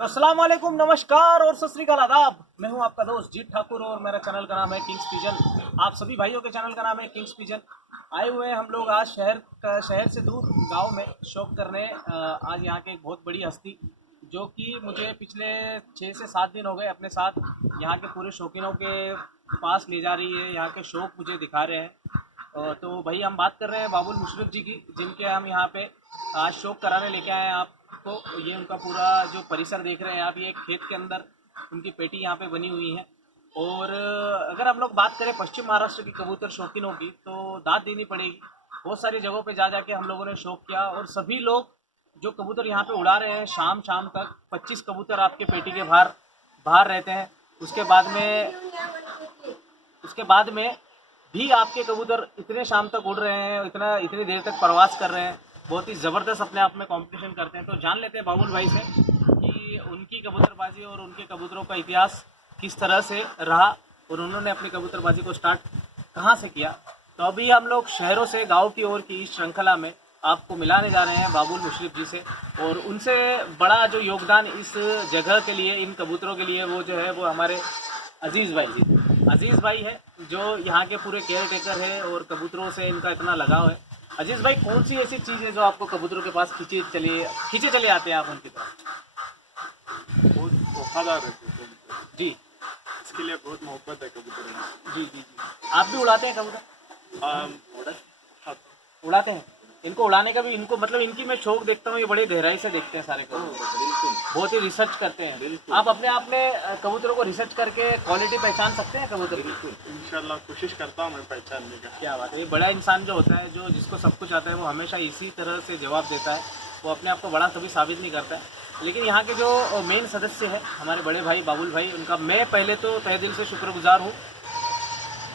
अस्सलाम वालेकुम, नमस्कार और सत श्री अकाल, आदाब। मैं हूं आपका दोस्त जीत ठाकुर और मेरा चैनल का नाम है किंग्स पिजन। आप सभी भाइयों के चैनल का नाम है किंग्स पिजन। आए हुए हैं हम लोग आज शहर से दूर गांव में शौक करने। आज यहाँ के एक बहुत बड़ी हस्ती जो कि मुझे पिछले 6 से 7 दिन हो गए अपने साथ यहाँ के पूरे शौकीनों के पास ले जा रही है। यहाँ के शौक मुझे दिखा रहे हैं। तो भाई हम बात कर रहे हैं बाबुल मुशर्रफ जी की, जिनके हम यहाँ पे आज शौक कराने लेके आए हैं आप। तो ये उनका पूरा जो परिसर देख रहे हैं आप, ये एक खेत के अंदर उनकी पेटी यहाँ पे बनी हुई है। और अगर हम लोग बात करें पश्चिम महाराष्ट्र की कबूतर शौकीनों की, तो दाद देनी पड़ेगी। बहुत सारी जगहों पे जा जाके हम लोगों ने शौक किया और सभी लोग जो कबूतर यहाँ पे उड़ा रहे हैं शाम तक 25 कबूतर आपके पेटी के बाहर रहते हैं। उसके बाद में भी आपके कबूतर इतने शाम तक उड़ रहे हैं, इतनी देर तक प्रवास कर रहे हैं। बहुत ही ज़बरदस्त अपने आप में कंपटीशन करते हैं। तो जान लेते हैं बाबुल भाई से कि उनकी कबूतरबाजी और उनके कबूतरों का इतिहास किस तरह से रहा और उन्होंने अपनी कबूतरबाजी को स्टार्ट कहाँ से किया। तो अभी हम लोग शहरों से गाँव की ओर की इस श्रृंखला में आपको मिलाने जा रहे हैं बाबुल मुशर्रफ जी से। और उनसे बड़ा जो योगदान इस जगह के लिए, इन कबूतरों के लिए, वो जो है वो हमारे अजीज़ भाई है, जो यहाँ के पूरे केयर टेकर है और कबूतरों से इनका इतना लगाव है। अजीज़ भाई, कौन सी ऐसी चीज़ है जो आपको कबूतरों के पास खींचे चले आते हैं आप उनकी तरफ? बहुत वफादार है कबूतर जी, इसके लिए बहुत मोहब्बत है कबूतर में। जी। आप भी उड़ाते हैं कबूतर? उड़ाते हैं। इनको उड़ाने का भी इनकी मैं शौक देखता हूँ, ये बड़े गहराई से देखते हैं सारे कबूतर, बहुत ही रिसर्च करते हैं। आप अपने आप में कबूतरों को रिसर्च करके क्वालिटी पहचान सकते हैं कबूतर की? इंशाल्लाह कोशिश करता हूँ मैं पहचानने का। क्या बात है। ये बड़ा इंसान जो होता है, जो जिसको सब कुछ आता है, वो हमेशा इसी तरह से जवाब देता है। वो अपने आप को बड़ा कभी साबित नहीं करता है। लेकिन यहाँ के जो मेन सदस्य है हमारे बड़े भाई बाबुल भाई, उनका मैं पहले तो तहे दिल से शुक्रगुजार हूँ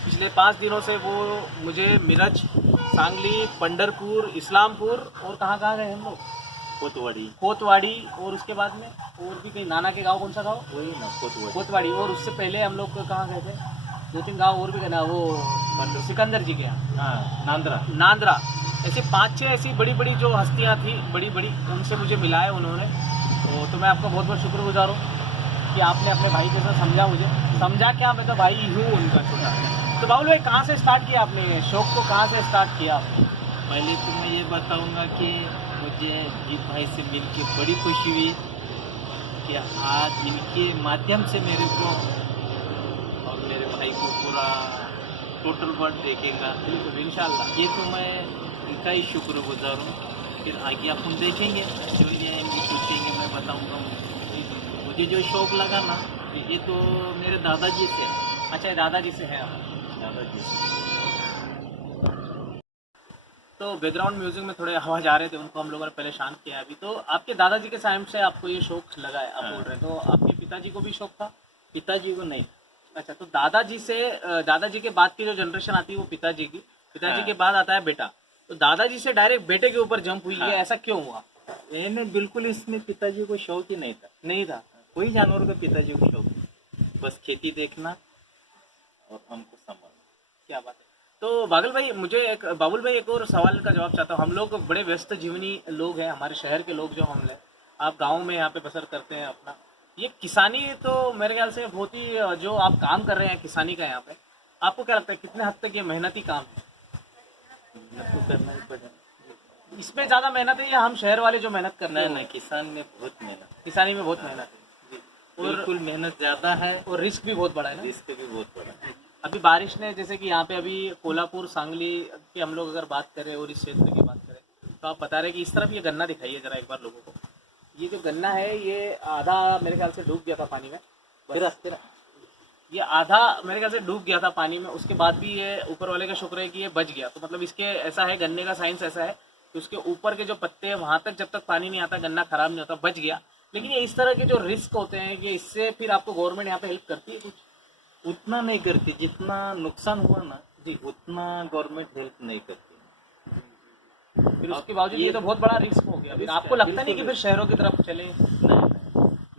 पिछले 5 दिनों से वो मुझे मिरज, सांगली, पंढरपुर, इस्लामपुर और कहाँ गए हम लोग, कोतवाड़ी और उसके बाद में और भी कहीं नाना के गांव, कौन सा गांव, वही ना कोतवाड़ी। और उससे पहले हम लोग कहाँ गए थे, 2-3 गांव और भी गए ना, वो सिकंदर जी के यहाँ, हाँ नांद्रा। ऐसे 5-6 ऐसी बड़ी बड़ी जो हस्तियाँ थी, बड़ी बड़ी, उनसे मुझे मिलाया उन्होंने। तो मैं आपका बहुत बहुत शुक्रगुजार हूँ कि आपने अपने भाई के साथ समझा, मुझे समझा क्या, मैं तो भाई हूँ उनका छोटा। तो बाबुल भाई, कहाँ से स्टार्ट किया आपने शौक को, कहाँ से स्टार्ट किया आपने? पहले तो मैं ये बताऊंगा कि मुझे जीत भाई से मिलके बड़ी खुशी हुई कि आज इनके माध्यम से मेरे को और मेरे भाई को पूरा टोटल वर्ल्ड देखेगा। बिल्कुल, इंशाल्लाह। ये तो मैं इनका ही शुक्रगुजार हूँ। फिर आगे अपन देखेंगे, जो ये इनकी सोचेंगे मैं बताऊँगा। मुझे जो शौक लगा ना, ये तो मेरे दादाजी से है। अच्छा, ये दादाजी से है आप? दादाजी से। तो बैकग्राउंड म्यूजिक में थोड़े आवाज आ रहे थे, उनको हम लोगों ने पहले शांत किया। अभी तो आपके दादाजी के टाइम से आपको ये शौक लगा है, आप बोल रहे हैं। तो आपके पिताजी को भी शौक था? पिताजी को नहीं। अच्छा, तो दादाजी से, दादाजी के बाद की जो जनरेशन आती है वो पिताजी की, पिताजी के बाद आता है बेटा। तो दादाजी से डायरेक्ट बेटे के ऊपर जंप हुई है, ऐसा क्यों हुआ? ये नहीं, बिल्कुल इसमें पिताजी को शौक ही नहीं था। नहीं था? कोई जानवर का पिताजी को शौक नहीं, बस खेती देखना और हमको संभालना। क्या बात है। तो बाबुल भाई एक और सवाल का जवाब चाहता हूँ। हम लोग बड़े व्यस्त जीवनी लोग हैं, हमारे शहर के लोग जो हम हैं, आप गाँव में यहाँ पे बसर करते हैं अपना। ये किसानी तो मेरे ख्याल से बहुत ही, जो आप काम कर रहे हैं किसानी का यहाँ पे, आपको क्या लगता है कितने हद तक ये मेहनती काम है? तो करना ही पड़ेगा। इसमें ज़्यादा मेहनत है या हम शहर वाले जो मेहनत करते हैं? नहीं, किसान में बहुत मेहनत, किसानी में बहुत मेहनत है जी। बिल्कुल मेहनत ज़्यादा है और रिस्क भी बहुत बड़ा है ना? रिस्क भी बहुत बड़ा है। अभी बारिश ने, जैसे कि यहाँ पे अभी कोल्हापुर, सांगली की हम लोग अगर बात करें और इस क्षेत्र की बात करें, तो आप बता रहे हैं कि इस तरफ ये गन्ना दिखाइए ज़रा एक बार लोगों को। ये जो गन्ना है ये आधा मेरे ख्याल से डूब गया था पानी में, फिर ये आधा मेरे ख्याल से डूब गया था पानी में। उसके बाद भी ये ऊपर वाले का शुक्र है कि ये बच गया। तो मतलब इसके ऐसा है, गन्ने का साइंस ऐसा है कि उसके ऊपर के जो पत्ते हैं वहाँ तक जब तक पानी नहीं आता गन्ना खराब नहीं होता, बच गया। लेकिन ये इस तरह के जो रिस्क होते हैं, ये इससे फिर आपको गवर्नमेंट यहाँ पे हेल्प करती है कुछ? उतना नहीं करती, जितना नुकसान हुआ ना जी, उतना गवर्नमेंट हेल्प नहीं करती। फिर उसके बावजूद ये तो बहुत बड़ा रिस्क हो गया। फिर आपको लगता नहीं कि फिर शहरों की तरफ चले?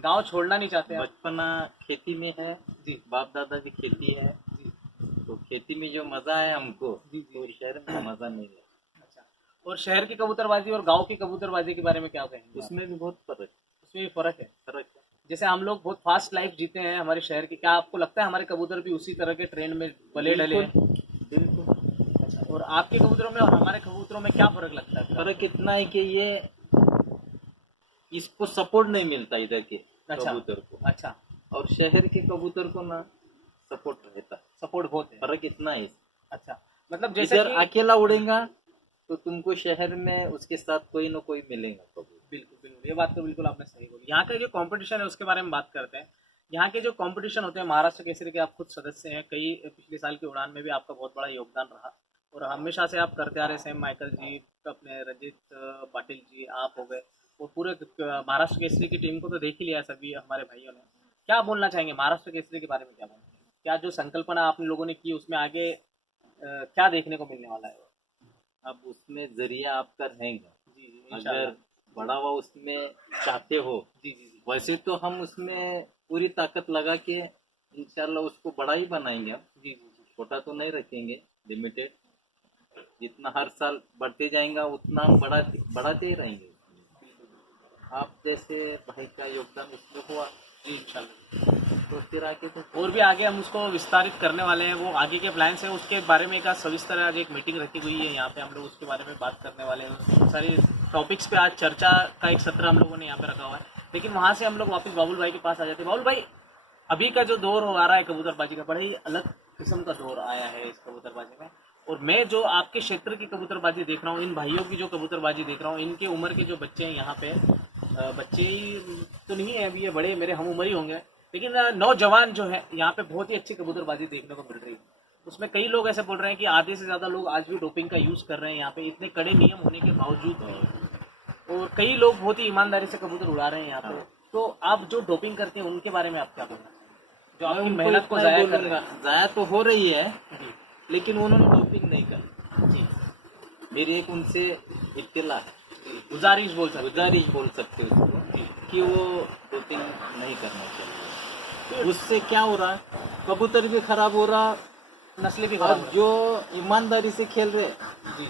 गांव छोड़ना नहीं चाहते? बचपना खेती में है जी, बाप दादा की खेती है जी, तो खेती में जो मजा है हमको, जी, तो शहर में मजा नहीं है। अच्छा। और शहर की कबूतरबाजी और गांव की कबूतरबाजी के बारे में क्या कहेंगे? उसमें भी बहुत फर्क उसमें भी फर्क है। है। जैसे हम लोग बहुत फास्ट लाइफ जीते हैं हमारे शहर की, क्या आपको लगता है हमारे कबूतर भी उसी तरह के ट्रेंड में पले डले हैं? बिल्कुल। अच्छा। और आपके कबूतरों में और हमारे कबूतरों में क्या फर्क लगता है? फर्क इतना है कि ये इसको सपोर्ट नहीं मिलता इधर के अच्छा, कबूतर को, अच्छा, और शहर के कबूतर को ना सपोर्ट रहता। सपोर्ट बहुत है। फर्क इतना है। अच्छा, मतलब जैसे इधर अकेला उड़ेगा तो तुमको शहर में उसके साथ कोई ना कोई मिलेगा कबूतर। बिल्कुल बिल्कुल, ये बात तो बिल्कुल आपने सही बोली। यहाँ का जो कंपटीशन है उसके बारे में बात करते हैं। यहाँ के जो कंपटीशन होते हैं, महाराष्ट्र केसरी के आप खुद सदस्य हैं, कई पिछले साल की उड़ान में भी आपका बहुत बड़ा योगदान रहा और हमेशा से आप करते आ रहे। सेम माइकल जी, अपने रंजीत पाटिल जी, आप हो गए, और पूरे महाराष्ट्र केसरी की टीम को तो देख ही लिया सभी हमारे भाइयों ने। क्या बोलना चाहेंगे महाराष्ट्र केसरी के बारे में? क्या बोलना चाहेंगे? क्या जो संकल्पना आपने लोगों ने की उसमें आगे क्या देखने को मिलने वाला है? अब उसमें जरिया आपका रहेगा जी, अगर बढ़ावा उसमें चाहते हो। जी जी जी, वैसे तो हम उसमें पूरी ताकत लगा के इंशाल्लाह उसको बड़ा ही बनाएंगे हम। जी जी जी, छोटा तो नहीं रखेंगे, लिमिटेड। जितना हर साल बढ़ते जाएगा उतना हम बढ़ाते ही रहेंगे। आप जैसे भाई का योगदान उसमें हुआ जी, इंशाल्लाह। तो फिर आगे तो और भी आगे हम उसको विस्तारित करने वाले हैं। वो आगे के प्लान्स हैं, उसके बारे में एक सविस्तर आज एक मीटिंग रखी हुई है यहाँ पे, हम लोग उसके बारे में बात करने वाले हैं। सारी टॉपिक्स पे आज चर्चा का एक सत्र हम लोगों ने यहाँ पे रखा हुआ है। लेकिन वहाँ से हम लोग वापस बाबुल भाई के पास आ जाते हैं। बाबुल भाई, अभी का जो दौर आ रहा है कबूतरबाजी का, बड़ा ही अलग किस्म का दौर आया है इस कबूतरबाजी में। और मैं जो आपके क्षेत्र की कबूतरबाजी देख रहा हूँ, इन भाइयों की जो कबूतरबाजी देख रहा हूँ, इनके उम्र के जो बच्चे हैं यहाँ पे, बच्चे ही तो नहीं है अभी, ये बड़े मेरे हम उम्र ही होंगे, लेकिन नौजवान जो है यहाँ पे बहुत ही अच्छी कबूतरबाजी देखने को मिल रही है। उसमें कई लोग ऐसे बोल रहे हैं कि आधे से ज़्यादा लोग आज भी डोपिंग का यूज़ कर रहे हैं यहाँ पे, इतने कड़े नियम होने के बावजूद भी। और कई लोग बहुत ही ईमानदारी से कबूतर उड़ा रहे हैं यहाँ पे। तो आप जो डोपिंग करते हैं उनके बारे में आप क्या बोलना चाहेंगे, जो आपकी मेहनत को ज़ाया कर रहे हैं? ज़ाया तो हो रही है, जी, लेकिन उन्होंने डोपिंग नहीं करी। जी, मेरी एक उनसे इत्तला है, गुजारिश बोल सकते गुजारिश बोल सकते हो उसको, कि वो डोपिंग नहीं करना चाहिए। उससे क्या हो रहा है, कबूतर भी खराब हो रहा, हैं। नस्लें भी और खराब हो रही जो ईमानदारी से खेल रहे हैं। जी,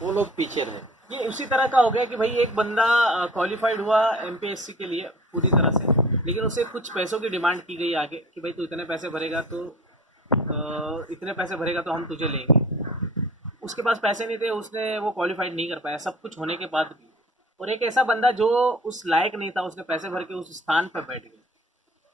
वो लोग पीछे रहे। ये उसी तरह का हो गया कि भाई एक बंदा क्वालिफाइड हुआ एमपीएससी के लिए पूरी तरह से, लेकिन उसे कुछ पैसों की डिमांड की गई आगे कि भाई तू इतने पैसे भरेगा तो इतने पैसे भरेगा तो हम तुझे लेंगे। उसके पास पैसे नहीं थे, उसने वो क्वालिफाइड नहीं कर पाया सब कुछ होने के बाद भी। और एक ऐसा बंदा जो उस लायक नहीं था, उसने पैसे भर के उस स्थान पर बैठ गया,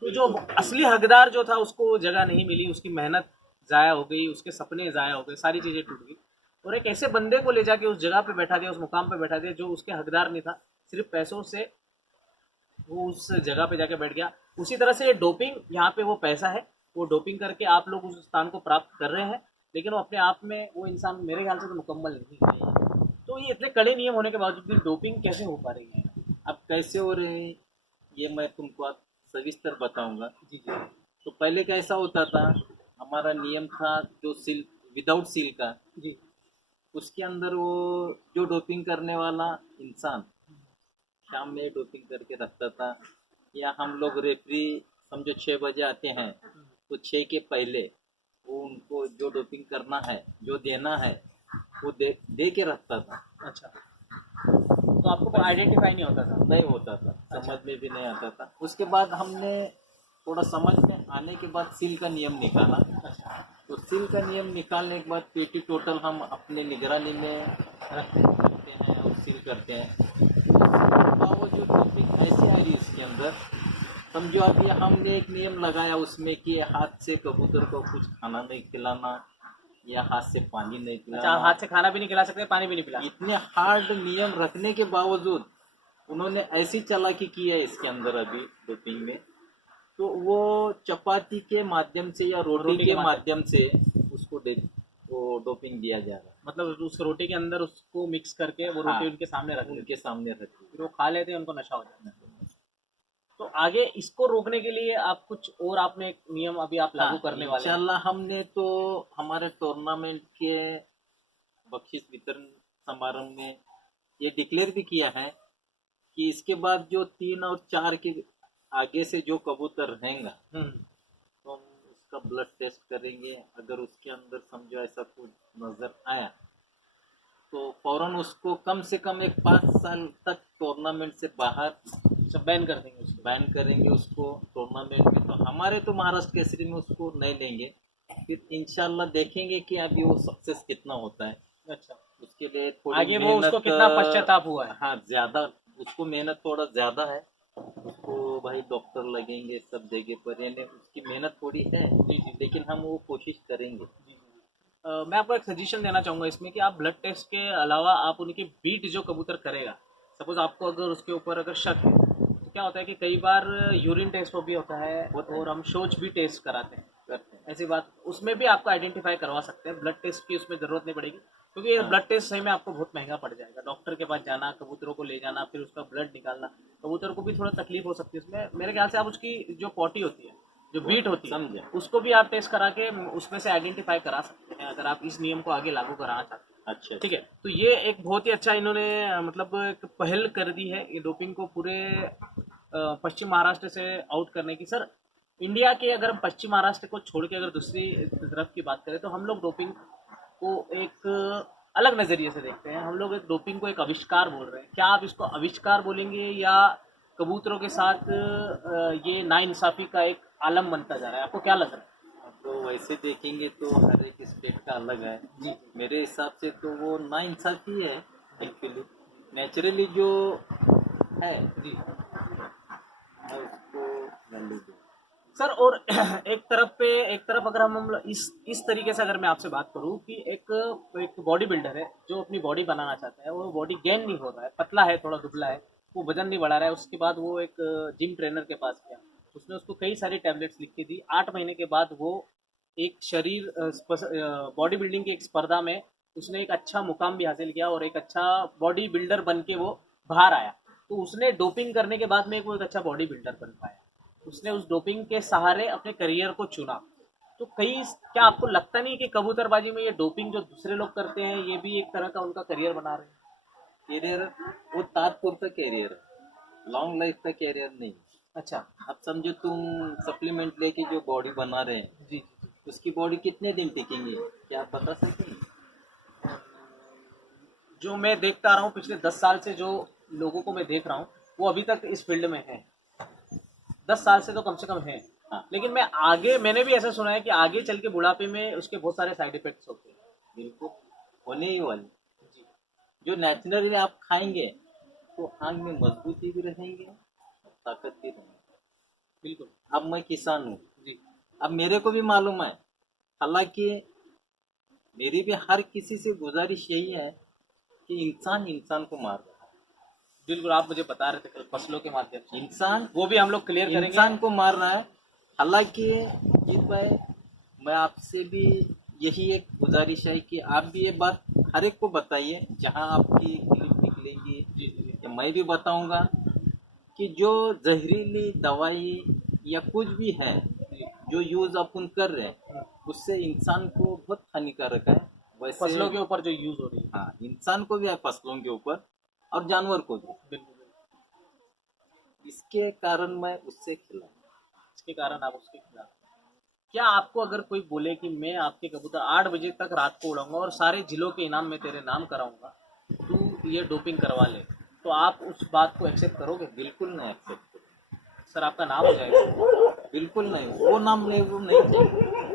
तो जो असली हकदार जो था उसको वो जगह नहीं मिली, उसकी मेहनत ज़ाया हो गई, उसके सपने ज़ाया हो गए, सारी चीज़ें टूट गई। और एक ऐसे बंदे को ले जाके उस जगह पे बैठा दिया, उस मुकाम पे बैठा दिया जो उसके हकदार नहीं था, सिर्फ पैसों से वो उस जगह पे जाके बैठ गया। उसी तरह से ये डोपिंग, यहाँ पे वो पैसा है, वो डोपिंग करके आप लोग उस स्थान को प्राप्त कर रहे हैं, लेकिन वो अपने आप में वो इंसान मेरे ख्याल से तो मुकम्मल नहीं है। तो ये इतने कड़े नियम होने के बावजूद भी डोपिंग कैसे हो पा रही है? अब कैसे हो रहे हैं ये मैं तुमको अब सविस्तर बताऊंगा। जी जी तो पहले कैसा होता था, हमारा नियम था जो सील, विदाउट सील का, जी उसके अंदर वो जो डोपिंग करने वाला इंसान शाम में डोपिंग करके रखता था, या हम लोग रेफरी समझो 6 बजे आते हैं तो 6 के पहले वो उनको जो डोपिंग करना है, जो देना है, वो दे के रखता था। अच्छा, तो आपको आइडेंटिफाई नहीं होता था? नहीं होता था, समझ में भी नहीं आता था। उसके बाद हमने थोड़ा समझ में आने के बाद सील का नियम निकाला। अच्छा, तो सील का नियम निकालने के बाद पेटी टोटल हम अपने निगरानी में रखते हैं और सील करते हैं। वो जो टॉपिक ऐसी आ रही है इसके अंदर, समझो अभी हमने एक नियम लगाया उसमें कि हाथ से कबूतर को कुछ खाना नहीं खिलाना या हाथ से पानी नहीं अच्छा, पिलाना। हाथ से खाना भी नहीं खिला सकते, पानी भी नहीं पिला सकते। इतने हार्ड नियम रखने के बावजूद उन्होंने ऐसी चालाकी की है इसके अंदर अभी डोपिंग में, तो वो चपाती के माध्यम से या रोटी के माध्यम से उसको वो डोपिंग दिया जा रहा है। मतलब उस रोटी के अंदर उसको मिक्स करके वो रोटी हाँ, उनके सामने रख देते, उनके सामने रखी। फिर वो खा लेते हैं, उनको नशा हो जाता है। तो आगे इसको रोकने के लिए आप कुछ और, आपने एक नियम अभी आप लागू करने वाले हैं? इंशाल्लाह हमने तो हमारे टूर्नामेंट के बख्शिश वितरण समारोह में ये डिक्लेयर भी किया है कि इसके बाद जो 3 और 4 के आगे से जो कबूतर रहेगा तो हम उसका ब्लड टेस्ट करेंगे। अगर उसके अंदर समझो ऐसा कुछ नज़र आया तो फौरन उसको कम से कम एक 5 साल तक टूर्नामेंट से बाहर सब बैन कर देंगे उसको? बैन करेंगे उसको टूर्नामेंट में। तो हमारे तो महाराष्ट्र केसरी में उसको नहीं लेंगे, फिर इंशाल्लाह देखेंगे कि अभी वो सक्सेस कितना होता है। अच्छा, उसके लिए थोड़ी आगे वो उसको कितना पश्चाताप हुआ है? हाँ, ज़्यादा उसको मेहनत थोड़ा ज़्यादा है। उसको भाई डॉक्टर लगेंगे सब जगह पर, यानी उसकी मेहनत थोड़ी है। जी जी लेकिन हम वो कोशिश करेंगे। जी। मैं आपको एक सजेशन देना चाहूँगा इसमें कि आप ब्लड टेस्ट के अलावा आप उनकी बीट जो कबूतर करेगा, सपोज आपको अगर उसके ऊपर अगर शक है, तो क्या होता है कि कई बार यूरिन टेस्ट भी होता है और हम शौच भी टेस्ट कराते हैं, ऐसी बात, उसमें भी आपको आइडेंटिफाई करवा सकते हैं। ब्लड टेस्ट की उसमें ज़रूरत नहीं पड़ेगी, क्योंकि ये ब्लड टेस्ट सही में आपको बहुत महंगा पड़ जाएगा। डॉक्टर के पास जाना, कबूतरों को ले जाना, फिर उसका ब्लड निकालना, कबूतर को भी थोड़ा तकलीफ हो सकती है उसमें। मेरे ख्याल से आप उसकी जो पॉटी होती है, जो बीट होती है, समझे, उसको भी आप टेस्ट करा के उसमें से आइडेंटिफाई करा सकते हैं, अगर आप इस नियम को आगे लागू कराना चाहते हैं। अच्छा, ठीक है, तो ये एक बहुत ही अच्छा इन्होंने मतलब एक पहल कर दी है ये डोपिंग को पूरे पश्चिम महाराष्ट्र से आउट करने की। सर, इंडिया के अगर हम पश्चिम महाराष्ट्र को छोड़ के अगर दूसरी तरफ की बात करें तो हम लोग डोपिंग को एक अलग नज़रिए से देखते हैं। हम लोग एक डोपिंग को एक आविष्कार बोल रहे हैं। क्या आप इसको आविष्कार बोलेंगे या कबूतरों के साथ ये नाइंसाफ़ी का एक आलम बनता जा रहा है? आपको क्या लग रहा है? तो वैसे देखेंगे तो हर एक स्टेट का अलग है जी। मेरे हिसाब से तो वो नाइंसाफ़ी है एक्चुअली। नेचुरली जो है जी, मैं उसको वैल्यू दूँ सर। और एक तरफ अगर हम इस तरीके से अगर मैं आपसे बात करूं कि एक बॉडी बिल्डर है जो अपनी बॉडी बनाना चाहता है, वो बॉडी गेन नहीं हो रहा है, पतला है, थोड़ा दुबला है, वो वजन नहीं बढ़ा रहा है। उसके बाद वो एक जिम ट्रेनर के पास गया, उसने उसको कई सारी टैबलेट्स लिख के दी। 8 महीने के बाद वो एक शरीर बॉडी बिल्डिंग की एक स्पर्धा में उसने एक अच्छा मुकाम भी हासिल किया और एक अच्छा बॉडी बिल्डर बन के वो बाहर आया। तो उसने डोपिंग करने के बाद में वो एक अच्छा बॉडी बिल्डर बन पाया। उसने उस डोपिंग के सहारे अपने करियर को चुना। तो कई, क्या आपको लगता नहीं कि कबूतरबाजी में ये डोपिंग जो दूसरे लोग करते हैं ये भी एक तरह का उनका करियर बना रहे हैं? कैरियर वो तात्पुरता कैरियर है, लॉन्ग लाइफ का कैरियर नहीं। अच्छा। अब समझो तुम सप्लीमेंट लेके जो बॉडी बना रहे हैं, जी जी। उसकी बॉडी कितने दिन टिकेंगे, क्या आप बता सकेंगे? जो मैं देखता रहा हूँ पिछले 10 साल से, जो लोगों को मैं देख रहा हूँ वो अभी तक इस फील्ड में है, 10 साल से तो कम से कम है। हाँ। लेकिन मैं आगे, मैंने भी ऐसा सुना है कि आगे चल के बुढ़ापे में उसके बहुत सारे साइड इफेक्ट्स होते हैं। बिल्कुल होने ही वाले। जी। जो नेचुरली आप खाएंगे तो आंख में मजबूती भी रहेंगे, ताकत भी रहेंगे। बिल्कुल। अब मैं किसान हूँ, जी। अब मेरे को भी मालूम है, हालांकि मेरी भी हर किसी से गुजारिश यही है कि इंसान इंसान को मार रहा है। बिल्कुल, आप मुझे बता रहे थे कल फसलों के माध्यम से, इंसान वो भी हम लोग क्लियर करेंगे। इंसान को मार रहा है। हालांकि जीत भाई, मैं आपसे भी यही एक गुजारिश है कि आप भी ये बात हर एक को बताइए, जहां आपकी क्लिप निकलेंगी जी जी या मैं भी बताऊंगा कि जो जहरीली दवाई या कुछ भी है जी। जो यूज अपन कर रहे हैं, उससे इंसान को बहुत हानिकारक है। वैसे फसलों के ऊपर जो यूज हो रही है। हाँ, इंसान को भी है, फसलों के ऊपर और जानवर को भी। बिल्कुल बिल्कुल। इसके कारण मैं उससे खिला। इसके कारण आप उसके खिलाफ। क्या आपको अगर कोई बोले कि मैं आपके कबूतर 8 बजे तक रात को उड़ाऊंगा और सारे जिलों के इनाम में तेरे नाम कराऊंगा, तू ये डोपिंग करवा ले, तो आप उस बात को एक्सेप्ट करोगे? बिल्कुल नहीं एक्सेप्ट करूँ। सर आपका नाम हो जाएगा। बिल्कुल नहीं, वो नाम नहीं, वो नहीं चाहिए।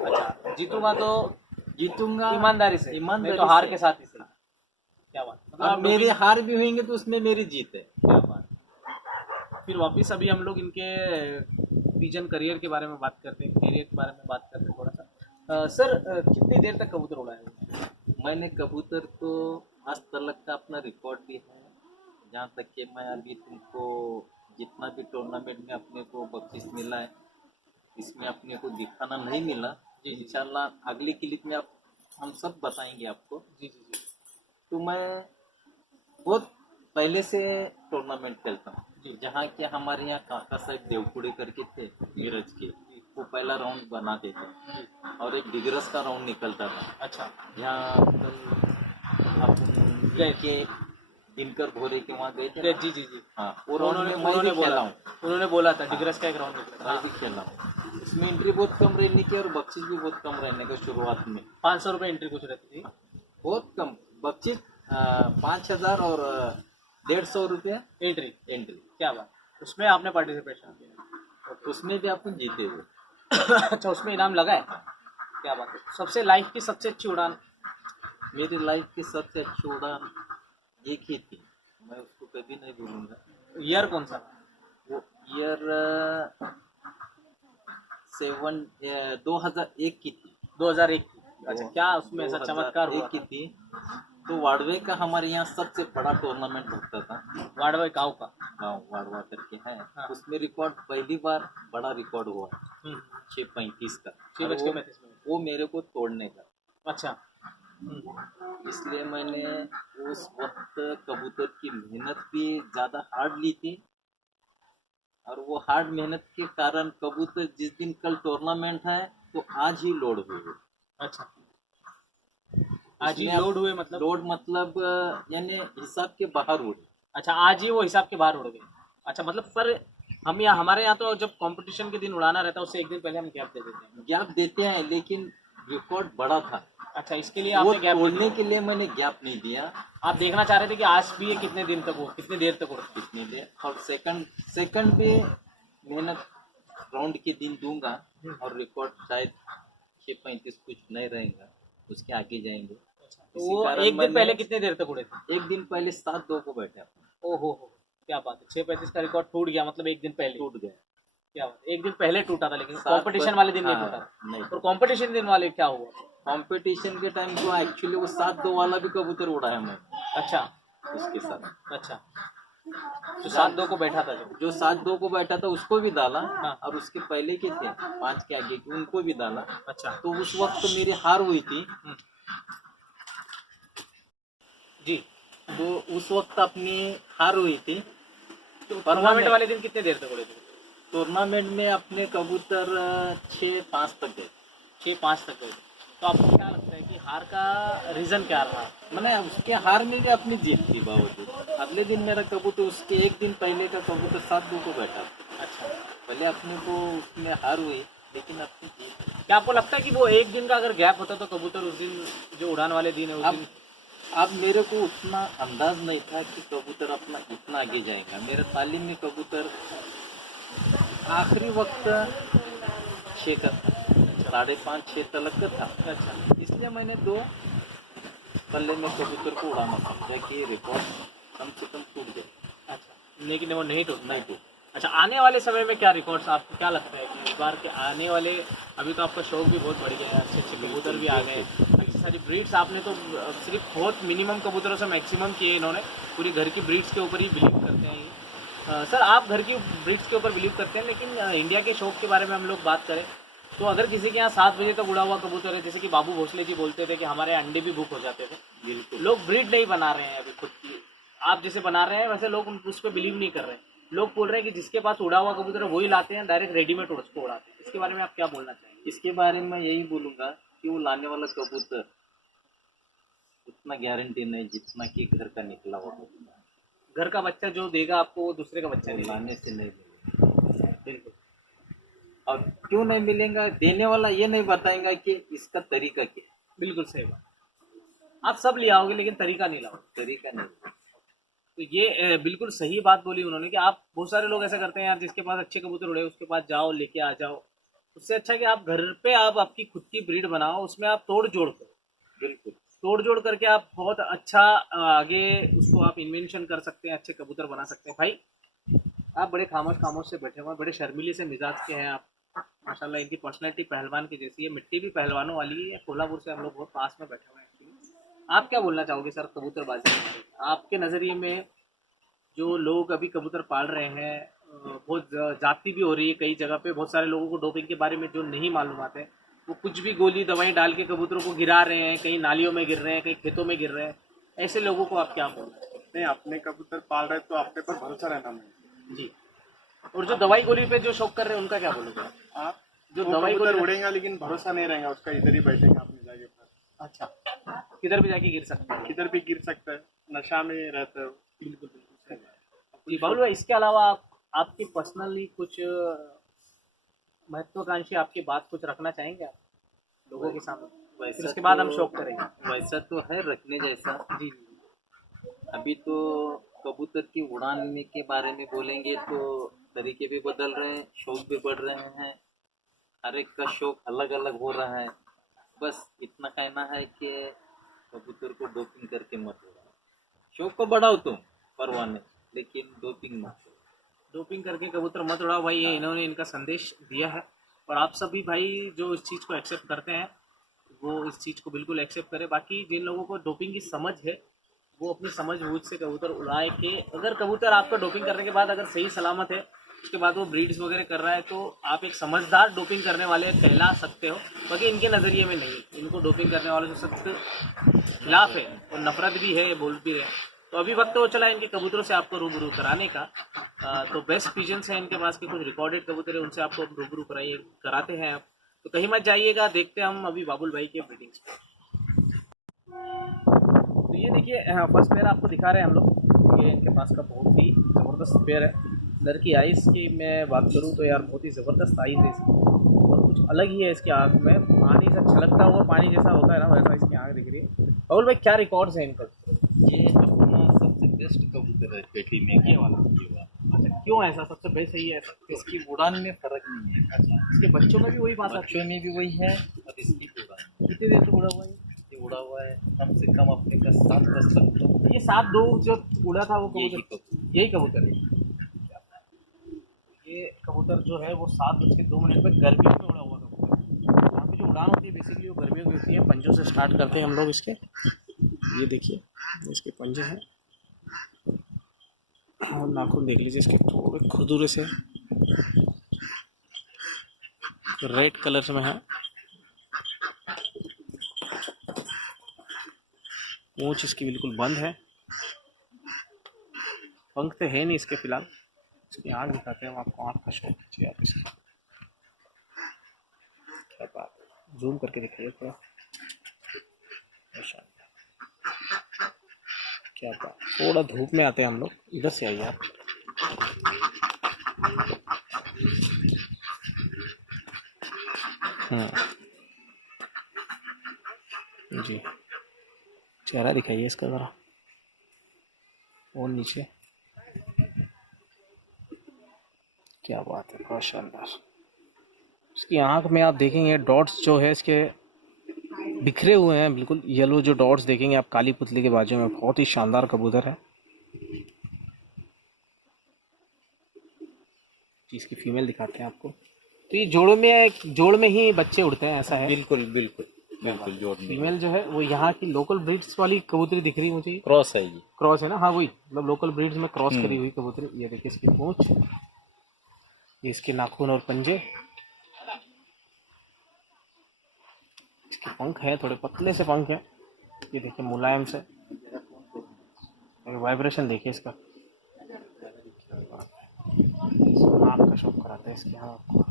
अच्छा, जीतूंगा तो जीतूंगा ईमानदारी से, ईमानदारी नहीं तो हार से। के साथ ही से। क्या बात, मतलब अब आप मेरे डोपिंग, हार भी होंगे तो उसमें मेरी जीत है। क्या बात। फिर वापस अभी हम लोग इनके पिजन करियर के बारे में बात करते हैं, करियर के बारे में बात करते हैं थोड़ा सा। सर कितनी देर तक कबूतर उड़ाए हुए हैं? मैंने कबूतर तो आज तक का अपना रिकॉर्ड भी है, जहाँ तक कि मैं अभी तुमको जितना भी टूर्नामेंट में अपने को बख्शिश मिला है, इसमें अपने को दिखाना नहीं मिला। इंशाल्लाह अगली क्लिप में आप हम सब बताएंगे आपको। जी जी जी तो मैं बहुत पहले से टूर्नामेंट खेलता हूँ, जी। जहाँ के हमारे यहाँ काका साहब देवपुड़े करके थे नीरज के, वो पहला राउंड बनाते थे और एक डिग्रस का राउंड निकलता था। अच्छा। यहाँ अपन गए के दिनकर भोरे के वहाँ गए थे ना? जी जी जी। हाँ, वो राउंड में मैं भी खेला हूँ। उन्होंने बोला था डिग्रस का एक राउंड निकला। मैं भी खेला हूँ। इसमें एंट्री बहुत कम रहने की और बख्शिश भी बहुत कम रहने का शुरुआत में। 500 रुपये एंट्री कुछ रहती थी। बहुत कम बख्शिश, 5,000 और 150 रुपया एंट्री। एंट्री। क्या बात, उसमें आपने पार्टिसिपेशन किया? उसमें भी अपन जीते हुए। अच्छा, उसमें इनाम लगा है? क्या बात है। सबसे लाइफ की सबसे अच्छी उड़ान? मेरी लाइफ की सबसे अच्छी उड़ान एक ही थी, मैं उसको कभी नहीं भूलूंगा। ईयर कौन सा? वो ईयर 2001 की थी। 2001 की। अच्छा, क्या उसमें ऐसा चमत्कार हुआ? 2001 की थी। तो वाड़वे का हमारे यहाँ सबसे बड़ा टूर्नामेंट होता था, वाड़वा गाँव का? गाँव वाड़वा करके है। हाँ। उसमें रिकॉर्ड पहली बार बड़ा रिकॉर्ड हुआ 6:35 का। 6:35 मिनट। वो मेरे को तोड़ने का। अच्छा। इसलिए मैंने उस वक्त कबूतर की मेहनत भी ज़्यादा हार्ड ली थी, और वो हार्ड मेहनत के कारण कबूतर जिस दिन कल टूर्नामेंट है तो आज ही लोड हुए। अच्छा, आज ही लोड हुए मतलब? लोड मतलब यानी हिसाब के बाहर उड़े। अच्छा, आज ही वो हिसाब के बाहर उड़ गए। अच्छा, मतलब पर हम यहाँ, हमारे यहाँ तो जब कंपटीशन के दिन उड़ाना रहता है उससे एक दिन पहले हम गैप दे देते हैं। गैप देते हैं, लेकिन रिकॉर्ड बड़ा था। अच्छा, इसके लिए वो आपने गैप तोड़ने के लिए मैंने गैप नहीं दिया। आप देखना चाह रहे थे कि आज भी ये कितने दिन तक हो, कितनी देर तक उड़ता है। कितनी देर, और सेकंड पे मेहनत राउंड के दिन दूंगा, और रिकॉर्ड शायद 6:35 कुछ नहीं रहेगा, उसके आगे जाएंगे। तो वो एक दिन पहले कितने देर तक उड़े थे? एक दिन पहले 7-2 को बैठे अपन। ओहो हो, क्या बात है। 6:35 का रिकॉर्ड टूट गया, मतलब एक दिन पहले टूट गया। क्या बात है। एक दिन पहले टूटा था, लेकिन 7 कंपटीशन वाले दिन नहीं हाँ, टूटा। नहीं। और कंपटीशन दिन वाले क्या हुआ? कंपटीशन के टाइम जो एक्चुअली वो 7-2 वाला भी कबूतर उड़ाया मैं अच्छा। उसके साथ। अच्छा, तो 7-2 को बैठा था जो 7-2 को बैठा था उसको भी डाला, हाँ। और उसके पहले के थे 5 के आगे के उनको भी डाला। अच्छा। तो उस वक्त मेरी हार हुई थी। जी। तो उस वक्त अपनी हार हुई थी। तो टूर्नामेंट वाले दिन कितने देर तक उड़े थे? टूर्नामेंट में अपने कबूतर 6-5 तक गए। 6-5 तक गए थे। तो आपको क्या लगता है कि हार का रीज़न क्या रहा? मैंने उसके हार में भी अपनी जीत की बावजूद अगले दिन मेरा कबूतर उसके एक दिन पहले का कबूतर 7-2 को बैठा। अच्छा, पहले अपने को उसमें हार हुई लेकिन अपनी जीत। क्या आपको लगता है कि वो एक दिन का अगर गैप होता तो कबूतर उस दिन जो उड़ान वाले दिन है उस दिन? अब मेरे को उतना अंदाज नहीं था कि कबूतर अपना इतना आगे जाएगा। मेरे तालीम में कबूतर आखिरी वक्त 6 का था, 5.5-6 तलक का था। अच्छा इसलिए मैंने 2 पल्ले में कबूतर को उड़ाना समझा कि रिकॉर्ड कम से कम टूट जाए। अच्छा, लेकिन वो नहीं टूटा। नहीं टूट। अच्छा, आने वाले समय में क्या रिकॉर्ड्स आपको क्या लगता है कि इस बार के आने वाले, अभी तो आपका शौक भी बहुत बढ़ गया है, अच्छे अच्छे कबूतर भी आ गए हैं, अच्छी सारी ब्रीड्स आपने तो सिर्फ बहुत मिनिमम कबूतरों से मैक्सिमम किए इन्होंने, पूरी घर की ब्रीड्स के ऊपर ही बिलीव करते हैं ये। सर, आप घर की ब्रीड्स के ऊपर बिलीव करते हैं, लेकिन इंडिया के शौक के बारे में हम लोग बात करें तो अगर किसी के यहाँ 7 बजे तक उड़ा हुआ कबूतर है, जैसे कि बाबू भोसले जी बोलते थे कि हमारे अंडे भी बुक हो जाते थे, बिल्कुल लोग ब्रीड नहीं बना रहे हैं अभी खुद की, आप जैसे बना रहे हैं वैसे लोग उस पर बिलीव नहीं कर रहे हैं। लोग बोल रहे हैं कि जिसके पास उड़ा हुआ कबूतर है वही लाते हैं, डायरेक्ट रेडीमेड उसको उड़ाते हैं। इसके बारे में आप क्या बोलना चाहेंगे? इसके बारे में यही बोलूँगा कि वो लाने वाला कबूतर उतना गारंटी नहीं जितना कि घर का निकला हुआ कबूतर। घर का बच्चा जो देगा आपको वो दूसरे का बच्चा वो नहीं लाने से नहीं मिलेगा। बिल्कुल, और क्यों नहीं मिलेगा, देने वाला ये नहीं बताएगा कि इसका तरीका क्या है। बिल्कुल सही बात। आप सब ले आओगे लेकिन तरीका नहीं लाओगे। तरीका नहीं। तो ये बिल्कुल सही बात बोली उन्होंने कि आप, बहुत सारे लोग ऐसा करते हैं यार, जिसके पास अच्छे कबूतर उड़े उसके पास जाओ लेके आ जाओ। उससे अच्छा कि आप घर पे आप आपकी खुद की ब्रीड बनाओ, उसमें आप तोड़ जोड़ करो। बिल्कुल तोड़ जोड़ करके आप बहुत अच्छा आगे उसको आप इन्वेंशन कर सकते हैं, अच्छे कबूतर बना सकते हैं। भाई, आप बड़े खामोश खामोश से बैठे हुए हैं, बड़े शर्मीले से मिजाज के हैं आप, माशाल्लाह। इनकी पर्सनैलिटी पहलवान की जैसी है, मिट्टी भी पहलवानों वाली है। कोल्हापुर से हम लोग बहुत पास में बैठे हुए हैं एक्चुअली। आप क्या बोलना चाहोगे सर कबूतरबाजी के बारे में? आपके नज़रिए में जो लोग अभी कबूतर पाल रहे हैं, बहुत जाति भी हो रही है कई जगह पे, बहुत सारे लोगों को डोपिंग के बारे में जो नहीं मालूम आते हैं, वो कुछ भी गोली दवाई डाल के कबूतरों को गिरा रहे हैं, कहीं नालियों में गिर रहे हैं, कहीं खेतों में गिर रहे हैं। ऐसे लोगों को आप क्या बोलना चाहेंगे? नहीं, अपने कबूतर पाल रहे तो अपने पर भरोसा रहना नहीं। जी। और जो दवाई गोली पे जो शौक कर रहे हैं उनका क्या बोलोगे आप? आप जो वो दवाई कबूतर गोली, उड़ेगा लेकिन भरोसा नहीं रहेगा उसका, इधर ही बैठेगा अपनी जगह पर, अच्छा, किधर भी जाके गिर सकते हैं। किधर भी गिर सकता है, नशा में रहता है। बिल्कुल बिल्कुल सही बात। जी बाबुल भाई, इसके अलावा आप आपकी पर्सनली कुछ महत्वाकांक्षी आपकी बात कुछ रखना चाहेंगे आप लोगों के सामने? फिर वैसा उसके बाद हम तो- शौक करेंगे। वैसा तो है रखने जैसा। जी जी। अभी तो कबूतर की उड़ान के बारे में बोलेंगे तो तरीके भी बदल रहे हैं, शौक भी बढ़ रहे हैं, हर एक का शौक अलग अलग हो रहा है। बस इतना कहना है कि कबूतर को डोपिंग करके मत उड़ाओ। शौक को बढ़ाओ तुम, परवाह नहीं, लेकिन डोपिंग मत करो। डोपिंग करके कबूतर मत उड़ाओ भाई, ये इन्होंने इनका संदेश दिया है। और आप सभी भाई जो इस चीज़ को एक्सेप्ट करते हैं वो इस चीज़ को बिल्कुल एक्सेप्ट करें। बाकी जिन लोगों को डोपिंग की समझ है वो अपनी समझ बूझ से कबूतर उड़ाए के, अगर कबूतर आपका डोपिंग करने के बाद अगर सही सलामत है, उसके बाद वो ब्रीड्स वगैरह कर रहा है, तो आप एक समझदार डोपिंग करने वाले कहला सकते हो। बाकी इनके नज़रिए में नहीं, इनको डोपिंग करने वालों से सख्त खिलाफ है और नफरत भी है, बोल भी रहे हैं। तो अभी वक्त हो चला है इनके कबूतरों से आपको रूबरू कराने का। तो बेस्ट पिजन्स हैं इनके पास के, कुछ रिकॉर्डेड कबूतर है, उनसे आपको रूबरू कराइए, कराते हैं आप। तो कहीं मत जाइएगा, देखते हैं हम अभी बाबुल भाई के ब्रीडिंग्स पे। तो ये देखिए, फर्स्ट पेयर आपको दिखा रहे हैं हम लोग। ये इनके पास का बहुत ही ज़बरदस्त पेयर है। इधर की आइस की मैं बात करूँ तो यार बहुत ही ज़बरदस्त आइस है इसकी, और कुछ अलग ही है इसकी आँख में, पानी से छलकता हुआ पानी जैसा होता है ना, वैसा इसकी आँख दिख रही है। बाबुल भाई, क्या रिकॉर्ड्स हैं इनका? ये अपना सबसे बेस्ट कबूतर है पेटी में, ये वाला ये वाला। अच्छा, क्यों ऐसा सबसे बेस्ट है ये ऐसा? इसकी उड़ान में फर्क नहीं है। अच्छा, इसके बच्चों में भी वही बात आती बच्चों में भी वही है और इसकी उड़ान है? कितनी देर तक उड़ा हुआ है ये उड़ा हुआ है कम से कम अपने का 7-10 तक। ये 7-2 जो उड़ा था वो यही कबूतर, कबूतर। यही कबूतर है। ये कबूतर जो है वो 7:02 पे गर्मियों में उड़ा हुआ कबूतर। यहाँ पे जो उड़ान होती है बेसिकली वो गर्मियों की होती है। पंजों से स्टार्ट करते हैं हम लोग इसके, ये देखिए इसके पंजे हैं, और नाखून देख लीजिए इसके, थोड़े खुरदुरे से रेड कलर में है। पूंछ इसकी बिल्कुल बंद है, पंख तो है नहीं इसके फिलहाल। इसकी आँख दिखाते हैं हम आपको, आँख का शौक कीजिए आप इसकी, क्या बात है, जूम करके दिखाइए थोड़ा। क्या बात, थोड़ा धूप में आते हैं हम लोग, इधर से आइए आप। जी, चेहरा दिखाइए इसका ज़रा, और नीचे। क्या बात है, बहुत शानदार। इसकी आँख में आप देखेंगे डॉट्स जो है इसके बिखरे हुए हैं, बिल्कुल येलो जो डॉट्स देखेंगे आप काली पुतली के बाजू में। बहुत ही शानदार कबूतर है। इसकी फीमेल दिखाते हैं आपको। तो ये जोड़ में ही बच्चे उड़ते हैं, ऐसा है? बिल्कुल बिल्कुल बिल्कुल जोड़ में। फीमेल जो है वो यहाँ की लोकल ब्रीड्स वाली कबूतरी दिख रही है मुझे। क्रॉस है ये। क्रॉस है ना? हाँ वही, मतलब लोकल ब्रीड्स में क्रॉस करी हुई कबूतरी। ये देखिए इसकी पूंछ, ये इसके नाखून और पंजे, इसके पंख है, थोड़े पतले से पंख है। ये देखिए मुलायम से, वाइब्रेशन देखिए इसका। आँख का शौक कराता है इसके यहाँ आपको।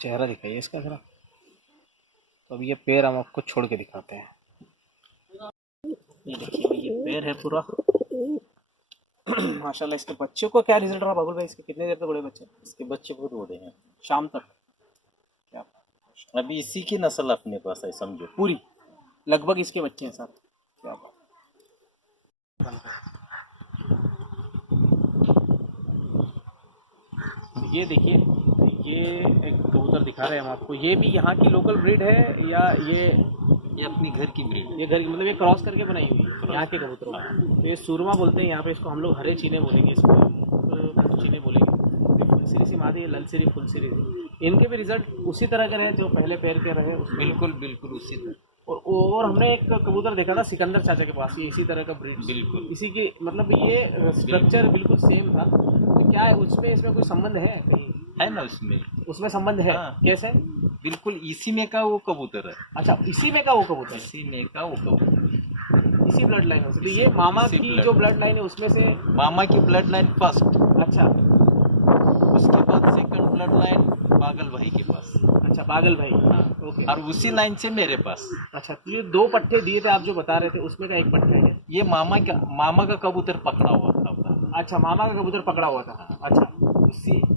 चेहरा दिखाइए इसका जरा। तो अब ये पैर हम आपको छोड़ के दिखाते हैं। ये देखिए ये पैर है पूरा। माशाल्लाह। इसके बच्चों को क्या रिजल्ट रहा बाबुल भाई? इसके कितने देर तक बड़े बच्चे? इसके बच्चे बहुत बड़े हैं, शाम तक। क्या अभी इसी की नस्ल अपने पास है, समझो पूरी लगभग इसके बच्चे हैं साथ। क्या बात। ये देखिए, ये एक कबूतर दिखा रहे हैं हम आपको। ये भी यहाँ की लोकल ब्रीड है या ये अपनी घर की ब्रीड? ये घर की, मतलब ये क्रॉस करके बनाई हुई है यहाँ के कबूतरों को। तो ये सुरमा बोलते हैं यहाँ पे इसको, हम लोग हरे चीने बोलेंगे इसको, चीने बोलेंगे। फुलसिरी सी मादी है, ललसिरी फुलसिरी। इनके भी रिजल्ट उसी तरह के रहे जो पहले पैर के रहे। बिल्कुल बिल्कुल उसी तरह। और हमने एक कबूतर देखा था सिकंदर चाचा के पास, ये इसी तरह का ब्रीड, बिल्कुल इसी की, मतलब ये स्ट्रक्चर बिल्कुल सेम था। तो क्या है उसमें, इसमें कोई संबंध है कहीं? है ना उसमें संबंध है। हाँ। कैसे? बिल्कुल इसी में का वो कबूतर है। अच्छा, इसी में का वो कबूतर, इसी में का वो कबूतर, इसी ब्लड लाइन से। तो ये मामा की जो ब्लड लाइन है उसमें से? मामा की ब्लड लाइन फर्स्ट। अच्छा, उसके बाद सेकंड ब्लड लाइन पागल भाई के पास। अच्छा, पागल भाई। हाँ। ओके। और उसी लाइन से मेरे पास। अच्छा, तो ये 2 पट्टे दिए थे आप जो बता रहे थे, उसमें का एक पट्टा है? ये मामा का कबूतर पकड़ा हुआ था। अच्छा, मामा का कबूतर पकड़ा हुआ था। अच्छा,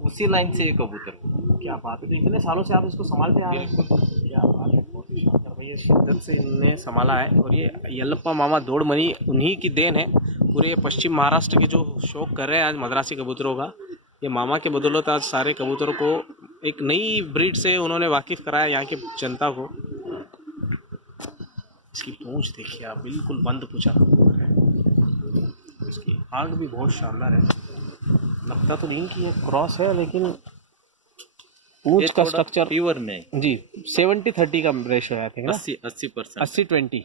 उसी लाइन से ये कबूतर। क्या बात है। तो इतने सालों से आप इसको संभालते आ रहे हैं? बिल्कुल। क्या बात है, बहुत ही शानदार भैया, शिद्दत से इनने संभाला है। और ये यल्लप्पा मामा दौड़मनी उन्हीं की देन है। पूरे पश्चिम महाराष्ट्र के जो शौक कर रहे हैं आज मद्रासी कबूतरों का, ये मामा के बदौलत आज सारे कबूतरों को एक नई ब्रीड से उन्होंने वाकिफ़ कराया यहाँ की जनता को। इसकी पूंछ देखिए आप, बिल्कुल बंद पूंछा कबूतर है। इसकी आँख भी बहुत शानदार है। लगता तो नहीं कि ये क्रॉस है, लेकिन पूंछ का स्ट्रक्चर प्योर में जी 70-30 का रेशो है, ना? 80% 80-20।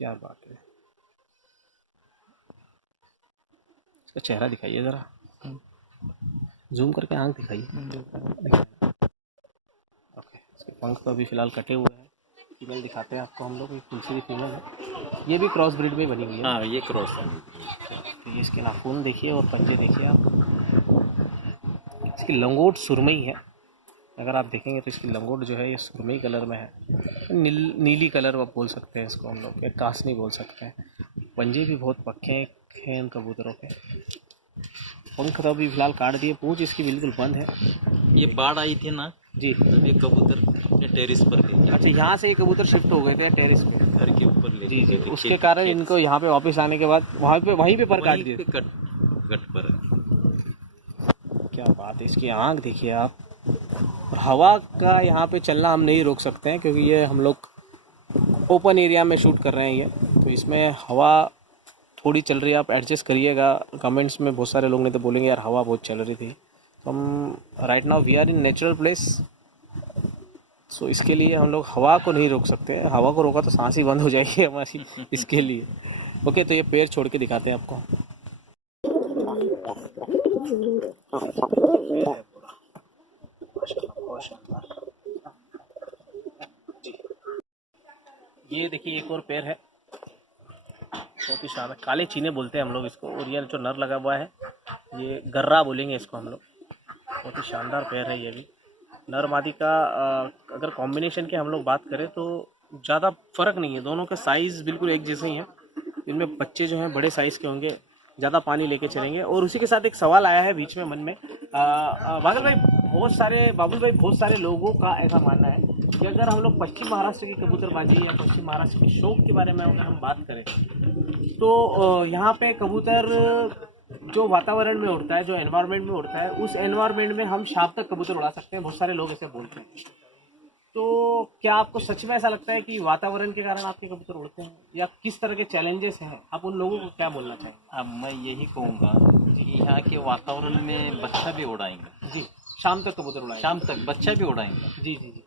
क्या बात है। इसका चेहरा दिखाइए ज़रा, जूम करके आँख दिखाइए। ओके, इसके पंख तो अभी फ़िलहाल कटे हुए हैं। फीमेल दिखाते हैं आपको हम लोग, एक दूसरी फीमेल है, ये भी क्रॉस ब्रीड में बनी हुई है। हाँ, ये क्रॉस है। तो ये इसके नाखून देखिए और पंजे देखिए आप। इसकी लंगोट सुरमई है, अगर आप देखेंगे तो इसकी लंगोट जो है ये सुरमई कलर में है। नीली कलर आप बोल सकते हैं इसको हम लोग, कासनी बोल सकते हैं। पंजे भी बहुत पक्के हैं इन कबूतरों के। पंख तो अभी फिलहाल काट दिए, पूंछ इसकी बिल्कुल बंद है। ये बाढ़ आई थी ना जी, तब ये कबूतर अपने टेरिस पर गए। अच्छा, यहाँ से ये कबूतर शिफ्ट हो गए थे टेरिस पे, घर के ऊपर ले। जी जी, उसके कारण इनको यहाँ पे वापस आने के बाद वहीं पे पर काट दिए। कट पर। क्या बात है। इसकी आँख देखिए आप। और हवा का यहाँ पे चलना हम नहीं रोक सकते हैं, क्योंकि ये हम लोग ओपन एरिया में शूट कर रहे हैं ये, तो इसमें हवा थोड़ी चल रही है, आप एडजस्ट करिएगा। कमेंट्स में बहुत सारे लोग ने तो बोलेंगे यार हवा बहुत चल रही थी। तो हम right now we are in natural place, so इसके लिए हम लोग हवा को नहीं रोक सकते। हवा को रोका तो सांस ही बंद हो जाएगी हमारी इसके लिए। ओके, तो ये पैर छोड़ के दिखाते हैं आपको। जी, ये देखिए एक और पैर है। बहुत ही शानदार, काले चीने बोलते हैं हम लोग इसको, और ये जो नर लगा हुआ है ये गर्रा बोलेंगे इसको हम लोग। बहुत ही शानदार पेयर है ये भी। नर मादी का अगर कॉम्बिनेशन की हम लोग बात करें तो ज़्यादा फ़र्क नहीं है, दोनों का साइज़ बिल्कुल एक जैसे ही है। इनमें बच्चे जो हैं बड़े साइज़ के होंगे, ज़्यादा पानी लेके चलेंगे। और उसी के साथ एक सवाल आया है बीच में मन में, बाबुल भाई बहुत सारे लोगों का ऐसा मानना है कि अगर हम लोग पश्चिम महाराष्ट्र की कबूतरबाजी या पश्चिम महाराष्ट्र के शौक के बारे में अगर हम बात करें तो यहाँ पे कबूतर जो वातावरण में उड़ता है, जो एनवायरनमेंट में उड़ता है, उस एनवायरनमेंट में हम शाम तक कबूतर उड़ा सकते हैं। बहुत सारे लोग ऐसे बोलते हैं। तो क्या आपको सच में ऐसा लगता है कि वातावरण के कारण आपके कबूतर उड़ते हैं, या किस तरह के चैलेंजेस हैं? आप उन लोगों को क्या बोलना चाहेंगे? अब मैं यही कहूँगा कि यहाँ के वातावरण में बच्चा भी उड़ाएंगे जी, शाम तक कबूतर उड़ाएंगे, शाम तक बच्चा भी उड़ाएंगे। जी जी जी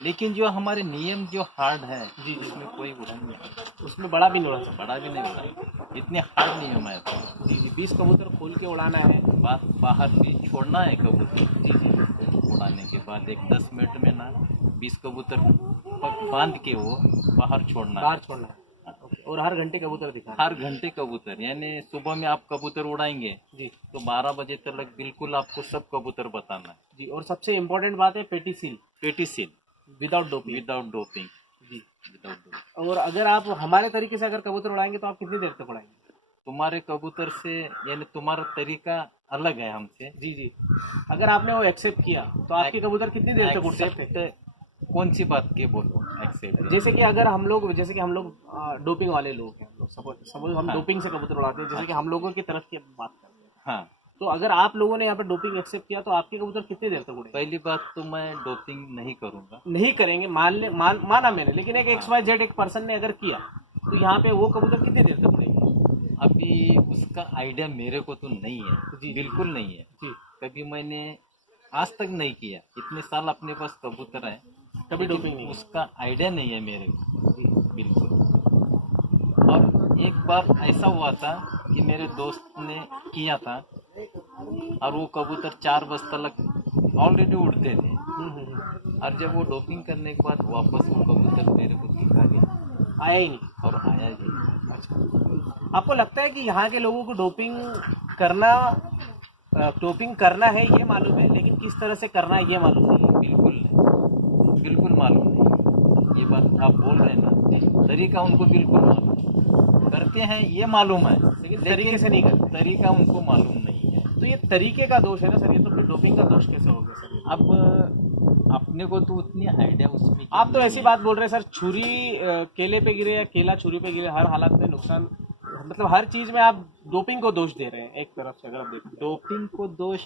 लेकिन जो हमारे नियम जो हार्ड है जी, उसमें कोई उड़ा नहीं, उसमें बड़ा भी नहीं उड़ा सकता। बड़ा भी नहीं उड़ाएंगे, इतने हार्ड नियम है। तो जी जी, 20 कबूतर खोल के उड़ाना है, बाहर भी छोड़ना है कबूतर। जी जी, उड़ाने के बाद एक 10 मिनट में ना 20 कबूतर बांध के वो बाहर छोड़ना बाहर छोड़ना है। ओके, और हर घंटे कबूतर दिखाना है। हर घंटे कबूतर, यानी सुबह में आप कबूतर उड़ाएंगे जी तो 12 बजे तक बिल्कुल आपको सब कबूतर बताना है। जी, और सबसे इम्पोर्टेंट बात है पेटी सील, पेटी सील विदाउट डोपिंग। विदाउट डोपिंग जी, विदाउट डोपिंग। और अगर आप हमारे तरीके से अगर कबूतर उड़ाएंगे तो आप कितनी देर तक उड़ाएंगे? तुम्हारे कबूतर से, यानी तुम्हारा तरीका अलग है हमसे। जी जी, अगर आपने वो एक्सेप्ट किया तो आपके कबूतर कितनी देर तक उड़ सकते हैं? एक्सेप्ट कौन सी बात के बोलो एक्सेप्ट? जैसे कि अगर हम लोग डोपिंग वाले लोग हैं, सपोज हम हाँ। डोपिंग से कबूतर उड़ाते हैं, जैसे कि हम लोगों की तरफ की बात करते हैं, हाँ, तो अगर आप लोगों ने यहाँ पे डोपिंग एक्सेप्ट किया तो आपके कबूतर कितनी देर तक उड़ेंगे? पहली बात तो मैं डोपिंग नहीं करूँगा। नहीं करेंगे, माना मैंने, लेकिन एक XYZ एक पर्सन ने अगर किया तो यहाँ पे वो कबूतर कितनी देर तक उड़ेंगे? अभी उसका आइडिया मेरे को तो नहीं है जी। बिल्कुल नहीं है। जी, कभी मैंने आज तक नहीं किया, इतने साल अपने पास कबूतर है, कभी लेकिन डोपिंग नहीं। उसका आइडिया नहीं है मेरे को बिल्कुल। और एक बार ऐसा हुआ था कि मेरे दोस्त ने किया था और वो कबूतर 4 बजे तक ऑलरेडी उड़ते थे, और जब वो डोपिंग करने के बाद वापस वो कबूतर मेरे को दिखा गया, आया ही नहीं। और आया ही। अच्छा, आपको लगता है कि यहाँ के लोगों को डोपिंग करना है ये मालूम है, लेकिन किस तरह से करना है ये मालूम नहीं है? बिल्कुल नहीं, बिल्कुल मालूम नहीं। ये बात आप बोल रहे हैं ना, तरीका उनको बिल्कुल मालूम, करते हैं ये मालूम है, लेकिन तरीके से नहीं करते। तरीका उनको मालूम नहीं है। तो ये तरीके का दोष है ना सर, ये तो फिर डोपिंग का दोष कैसे हो गया सर? अब अपने को तो उतनी आइडिया उसमें आप तो ऐसी बात बोल रहे हैं सर, छुरी केले पे गिरे या केला छुरी पे गिरे, हर हालत में नुकसान, मतलब हर चीज में आप डोपिंग को दोष दे रहे हैं एक तरफ से, अगर आप देखें। डोपिंग को दोष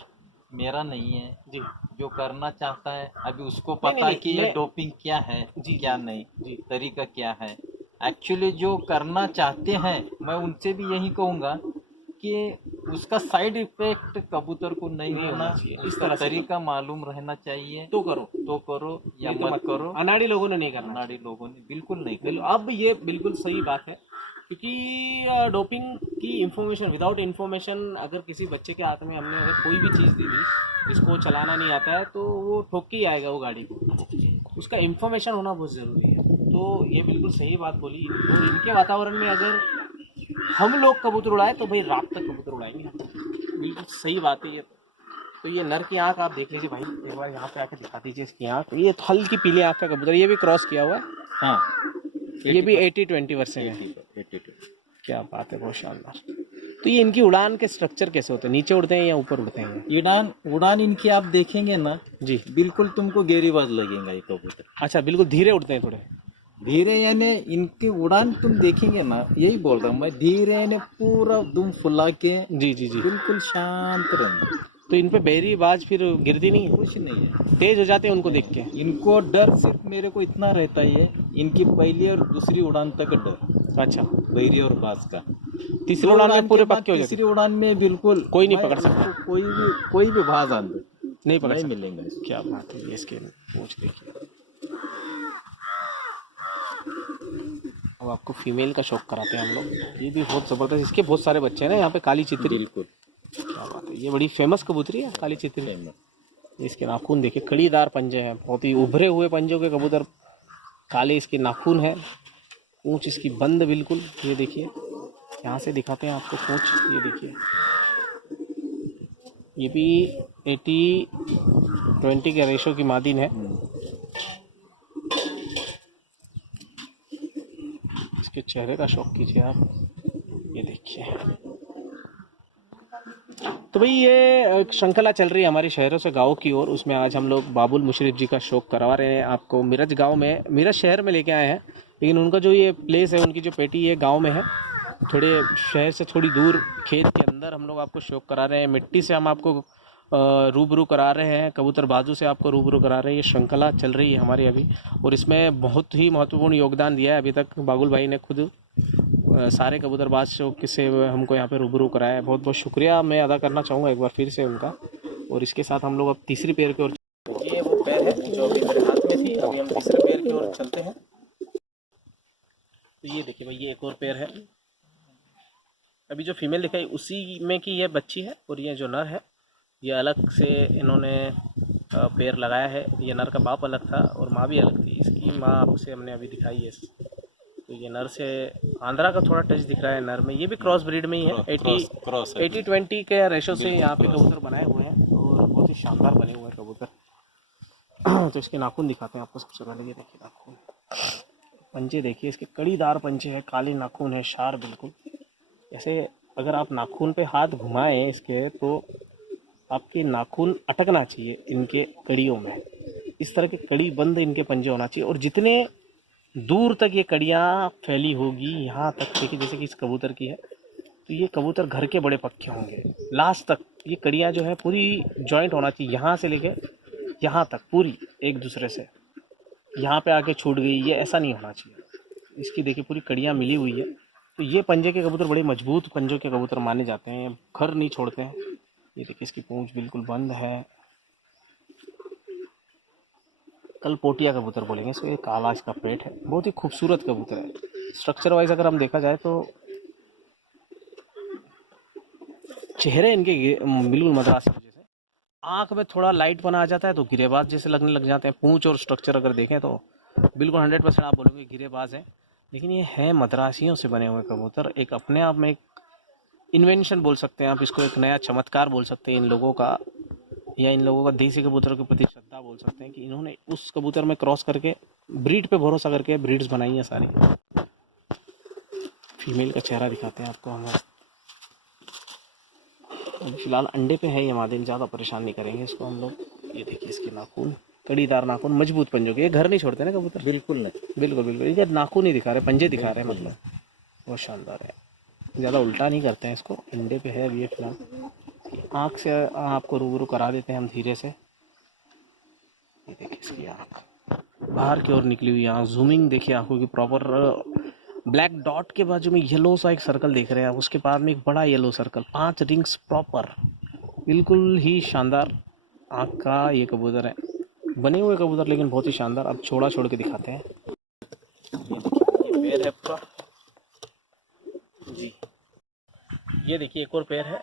मेरा नहीं है जी जो करना चाहता है, अभी उसको नहीं, पता नहीं, कि ये मैं- डोपिंग क्या है जी, क्या नहीं, जी। तरीका क्या है। एक्चुअली जो करना चाहते हैं मैं उनसे भी यही कहूँगा कि उसका साइड इफेक्ट कबूतर को नहीं नहीं होना होना चाहिए, इस इसका तरह से तरीका मालूम रहना चाहिए। तो करो, तो करो या नहीं तो मत करो। अनाड़ी लोगों ने नहीं करना। नाड़ी लोगों ने बिल्कुल नहीं बिल्कुल, करा। अब ये बिल्कुल सही बात है, क्योंकि डोपिंग की इंफॉर्मेशन, विदाउट इंफॉर्मेशन अगर किसी बच्चे के हाथ में हमने अगर कोई भी चीज़ दे दी जिसको चलाना नहीं आता है तो वो ठोक के ही आएगा वो गाड़ी को। उसका इंफॉर्मेशन होना बहुत ज़रूरी है। तो ये बिल्कुल सही बात बोली। तो इनके वातावरण में अगर हम लोग कबूतर उड़ाए तो भाई रात तक कबूतर उड़ाएंगे, बिल्कुल सही बात है ये। तो ये नर की आँख आप देख लीजिए भाई, एक बार यहाँ पे आके दिखा दीजिए इसकी आँख। ये हल्की पीली आँख का कबूतर, ये भी क्रॉस किया हुआ है। हाँ, ये भी 80-20 वर्ष है। क्या बात है, बहुत शानदार। तो ये इनकी उड़ान के स्ट्रक्चर कैसे होते हैं, नीचे उड़ते हैं या ऊपर उड़ते हैं? उड़ान इनकी आप देखेंगे ना, जी, बिल्कुल तुमको गेरीबाज लगेगा ये कबूतर। अच्छा, बिल्कुल धीरे उड़ते हैं थोड़े। धीरे यानी इनकी उड़ान तुम देखेंगे ना, यही बोल रहा हूँ मैं, धीरे यानी पूरा दुम फुला के जी जी जी। बिल्कुल शांत रहना। तो इन पे बेरी बाज फिर गिरती नहीं है? कुछ नहीं है, तेज हो जाते हैं उनको देख के? इनको डर सिर्फ मेरे को इतना रहता है, इनकी पहली और दूसरी उड़ान तक डर, अच्छा, बैरी और बाज का। तीसरी उड़ान में पूरे के बाद पक्के हो जाते तीसरी उड़ान में बिल्कुल कोई नहीं मैं पकड़ सकता। उसको कोई भी भाज आंदे नहीं पकड़ नहीं सकते। मिलेगा इसको। क्या बात है, ये इसके पूछ देखिए। अब आपको फीमेल का शौक कराते हैं हम लोग। ये भी बहुत ज़बरदस्त, इसके बहुत सारे बच्चे हैं ना यहाँ पे। काली चितरी, बिल्कुल, क्या बात है, ये बड़ी फेमस कबूतरी है काली चितरी। इसके नाखून देखिए, कड़ीदार पंजे हैं, बहुत ही उभरे हुए पंजों के कबूतर, काले इसके नाखून हैं, पूंछ इसकी बंद बिल्कुल, ये देखिए। यहाँ से दिखाते हैं आपको पूंछ। ये देखिए, ये भी 80-20 के रेशो की मादिन है। इसके चेहरे का शौक कीजिए आप, ये देखिए। तो भाई ये एक श्रृंखला चल रही है हमारी शहरों से गाँव की ओर, उसमें आज हम लोग बाबुल मुशर्रफ जी का शौक करवा रहे हैं आपको। मिरज गांव में, मिरज शहर में लेके आए हैं, लेकिन उनका जो ये प्लेस है, उनकी जो पेटी है गांव में है, थोड़े शहर से थोड़ी दूर खेत के अंदर हम लोग आपको शौक करा रहे हैं। मिट्टी से हम आपको रूबरू करा रहे हैं, कबूतर बाजू से आपको रूबरू करा रहे हैं। ये श्रृंखला चल रही है हमारी अभी, और इसमें बहुत ही महत्वपूर्ण योगदान दिया है अभी तक बाबुल भाई ने खुद। सारे कबूतरबाज शौक से हमको यहाँ पे रूबरू कराया है। बहुत बहुत शुक्रिया मैं अदा करना चाहूँगा एक बार फिर से उनका। और इसके साथ हम लोग अब तीसरी पेयर की ओर, ये वो पैर है जो अभी मेरे हाथ में थी, अभी हम तीसरे पेयर की ओर चलते हैं। तो ये देखिए भाई, ये एक और पेयर है। अभी जो फीमेल दिखाई उसी में की ये बच्ची है, और ये जो नर है ये अलग से इन्होंने पेयर लगाया है। ये नर का बाप अलग था और माँ भी अलग थी। इसकी माँ आपसे हमने अभी दिखाई है। तो ये नर से आंध्रा का थोड़ा टच दिख रहा है नर में। ये भी क्रॉस ब्रीड में ही है। 80-20 के रेशो से यहाँ पे कबूतर बनाए हुए हैं, और बहुत ही शानदार बने हुए हैं कबूतर। तो इसके नाखून दिखाते हैं आपको सबसे पहले। ये देखिए नाखून, पंजे देखिए इसके, कड़ीदार पंजे हैं, काले नाखून है, शार बिल्कुल। ऐसे अगर आप नाखून पे हाथ घुमाएं इसके, तो आपके नाखून अटकना चाहिए इनके कड़ियों में। इस तरह के कड़ी बंद इनके पंजे होना चाहिए, और जितने दूर तक ये कड़ियाँ फैली होगी यहाँ तक, देखिए जैसे कि इस कबूतर की है, तो ये कबूतर घर के बड़े पक्के होंगे। लास्ट तक ये कड़ियाँ जो है पूरी जॉइंट होना चाहिए, यहाँ से लेके यहाँ तक पूरी एक दूसरे से। यहाँ पे आके छूट गई, ये ऐसा नहीं होना चाहिए। इसकी देखिए पूरी कड़ियाँ मिली हुई है। तो ये पंजे के कबूतर बड़े मजबूत पंजों के कबूतर माने जाते हैं, घर नहीं छोड़ते हैं। ये देखिए इसकी पूंछ बिल्कुल बंद है। कल पोटिया कबूतर बोलेंगे इसको। ये काला इसका पेट है, बहुत ही खूबसूरत कबूतर है। स्ट्रक्चर वाइज अगर हम देखा जाए तो चेहरे इनके बिल्कुल मद्रासी जैसे, आँख में थोड़ा लाइट बना आ जाता है तो गिरेबाज जैसे लगने लग जाते हैं। पूंछ और स्ट्रक्चर अगर देखें तो बिल्कुल 100% आप बोलोगे गिरेबाज है, लेकिन ये है मद्रासियों से बने हुए कबूतर। एक अपने आप में एक इन्वेंशन बोल सकते हैं आप इसको, एक नया चमत्कार बोल सकते हैं इन लोगों का, या इन लोगों का देसी कबूतरों के प्रति श्रद्धा बोल सकते हैं कि इन्होंने उस कबूतर में क्रॉस करके ब्रीड पे भरोसा करके ब्रीड्स बनाई हैं सारी। फीमेल का चेहरा दिखाते हैं आपको हम। फिलहाल अंडे पे है ये मादिन, ज़्यादा परेशान नहीं करेंगे इसको हम लोग। ये देखिए इसके नाखून, कड़ीदार नाखून, मजबूत पंजों के। ये घर नहीं छोड़ते ना कबूतर, बिल्कुल नहीं, बिल्कुल बिल्कुल। ये नाखून नहीं दिखा रहे, पंजे दिखा रहे हैं, मतलब बहुत शानदार है। ज़्यादा उल्टा नहीं करते हैं इसको। अंडे पे है अभी ये फिलहाल। आँख से आपको रूबरू करा देते हैं हम धीरे से। ये देखिए इसकी आँख बाहर की ओर निकली हुई आँख, जूमिंग देखिए आँखों की प्रॉपर। ब्लैक डॉट के बाजू में येलो सा एक सर्कल देख रहे हैं आप, उसके बाद में एक बड़ा येलो सर्कल, 5 रिंग्स प्रॉपर, बिल्कुल ही शानदार आँख का ये कबूतर है। बने हुए कबूतर लेकिन बहुत ही शानदार। अब छोड़ा छोड़ के दिखाते हैं। ये देखिए ये पैर है पूरा जी। ये देखिए एक और पैर है,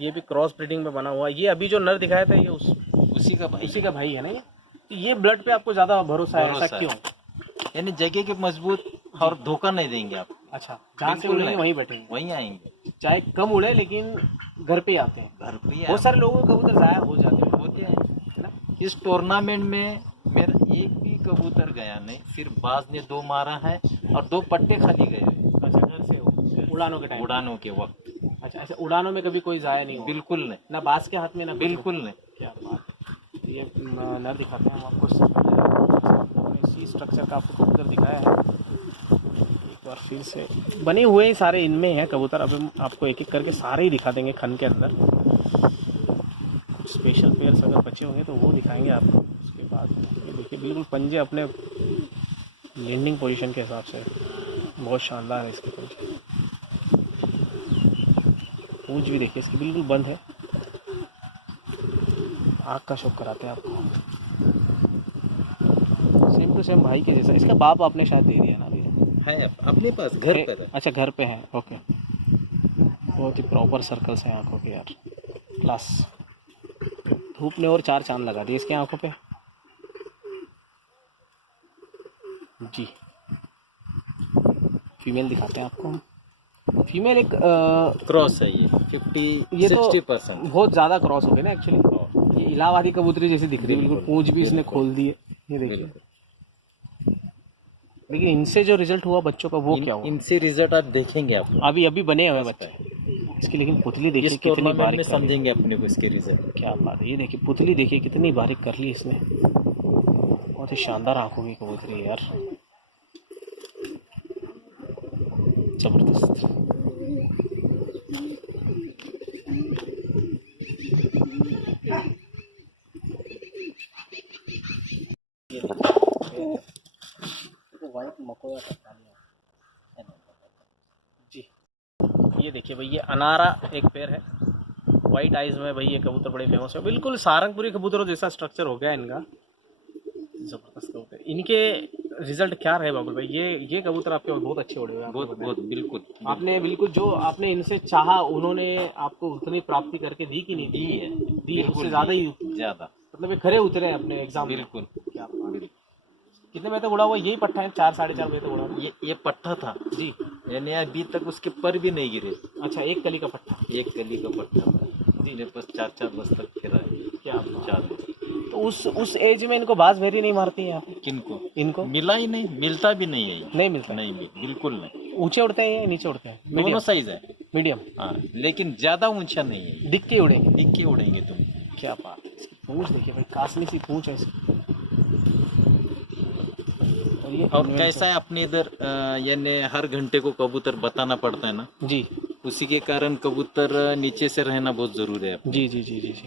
ये भी क्रॉस ब्रीडिंग में बना हुआ। ये अभी जो नर दिखाया था ये उसी का भाई है ना ये। तो ये ब्लड पे आपको ज़्यादा भरोसा है, ऐसा क्यों? यानी जगह के मजबूत और धोखा नहीं देंगे आप। अच्छा, जहाँ से उड़ेंगे वहीं बैठेंगे, वहीं आएंगे, चाहे कम उड़े लेकिन घर पे आते हैं। घर पे बहुत सारे लोगों के कबूतर ज़ाया हो जाते हैं, होते हैं ना। इस टूर्नामेंट में मेरा एक भी कबूतर गया नहीं, सिर्फ बाज ने 2 मारा है और 2 पट्टे खाली गए हुए। अच्छा, घर से उड़ानों के टाइम, उड़ानों के वक्त। अच्छा, ऐसे उड़ानों में कभी कोई ज़ाया नहीं हुआ? बिल्कुल नहीं, ना बाज के हाथ में ना बिल्कुल नहीं। क्या बात। ये नर दिखाते हैं हम आपको। इससे पहले इसी स्ट्रक्चर का आपको कबूतर दिखाया है, एक बार फिर से। बने हुए ही सारे इनमें हैं कबूतर। अब हम आपको एक एक करके सारे ही दिखा देंगे खन के अंदर। कुछ स्पेशल पेयर्स अगर बचे होंगे तो वो दिखाएंगे आपको। उसके बाद ये देखिए बिल्कुल पंजे अपने लैंडिंग पोजीशन के हिसाब से बहुत शानदार है इसके पंजे। पूंछ भी देखिए इसकी बिल्कुल बंद है। आँख का शौक कराते हैं आपको, सेम टू सेम भाई के जैसा। इसका बाप आपने शायद दे दिया ना अभी? है अपने पास घर पे था। अच्छा, घर पे है, ओके। बहुत ही प्रॉपर सर्कल्स हैं आँखों के यार, क्लास। धूप ने और 4 चांद लगा दिए इसकी आँखों पे जी। फीमेल दिखाते हैं आपको हम। फीमेल एक क्रॉस है ये 50 ये तो 60%। बहुत ज़्यादा क्रॉस हो गए ना एक्चुअली। ये इलाहाबादी कबूतरी जैसी दिख रही है, बिल्कुल पूंछ भी इसने खोल दी है, ये देखिए। लेकिन इनसे जो रिजल्ट हुआ बच्चों का वो क्या हुआ? इनसे रिजल्ट आप देखेंगे आप अभी अभी बने हुए बच्चे इसकी, लेकिन पुतली देखिए इस कितनी टूर्नामेंट बारीक में कर ली। समझेंगे अपने को इसके रिजल्ट। क्या बात है, ये देखिए पुतली देखिए कितनी बारीक कर ली इसने। बहुत ही शानदार आंखों की कबूतरी है यार, जबरदस्त। वाइट मकोया जी, ये देखिए भाई, ये अनारा एक पेड़ है, वाइट आइज में भाई ये कबूतर बड़े फेमस है। बिल्कुल सारंगपुरी कबूतरों जैसा स्ट्रक्चर हो गया इनका, जबरदस्त कबूतर। इनके रिजल्ट क्या रहे बाबुल भाई? ये कबूतर आपके बहुत अच्छे उड़े हुए हैं, बहुत बहुत बिल्कुल। आपने बिल्कुल जो आपने इनसे चाहा उन्होंने आपको उतनी प्राप्ति करके दी कि नहीं दी? दी है, दी, उससे ज़्यादा ही, ज़्यादा, मतलब ये खरे उतरे अपने एग्जाम में। बिल्कुल। क्या बात है। कितने बजे तक उड़ा हुआ? यही पट्टा है 4 साढ़े 4 बजे तक उड़ा हुआ? ये पट्टा था जी, यानी अभी तक उसके पर भी नहीं गिरे। अच्छा, एक कली का पट्टा। एक कली का पट्टा था जी, मेरे पास 4-4 बज तक फिरा है। क्या बात। 4 बज। तो उस एज में इनको बाज भेरी नहीं मारती है आप? किनको? इनको मिला ही नहीं, मिलता भी नहीं है ये। नहीं मिलता? नहीं मिल, बिल्कुल नहीं। ऊंचे उड़ते हैं या नीचे उड़ते हैं? दोनों साइज है, मीडियम। हाँ, लेकिन ज्यादा ऊंचा नहीं है। दिख के उड़ेंगे? दिख के उड़ेंगे तुम। क्या बात है, इसकी पूंछ देखिए भाई, कासनी सी पूंछ है इसकी। और कैसा है अपने इधर यानी हर घंटे को कबूतर बताना पड़ता है ना जी, उसी के कारण कबूतर नीचे से रहना बहुत जरूरी है। जी जी जी जी जी।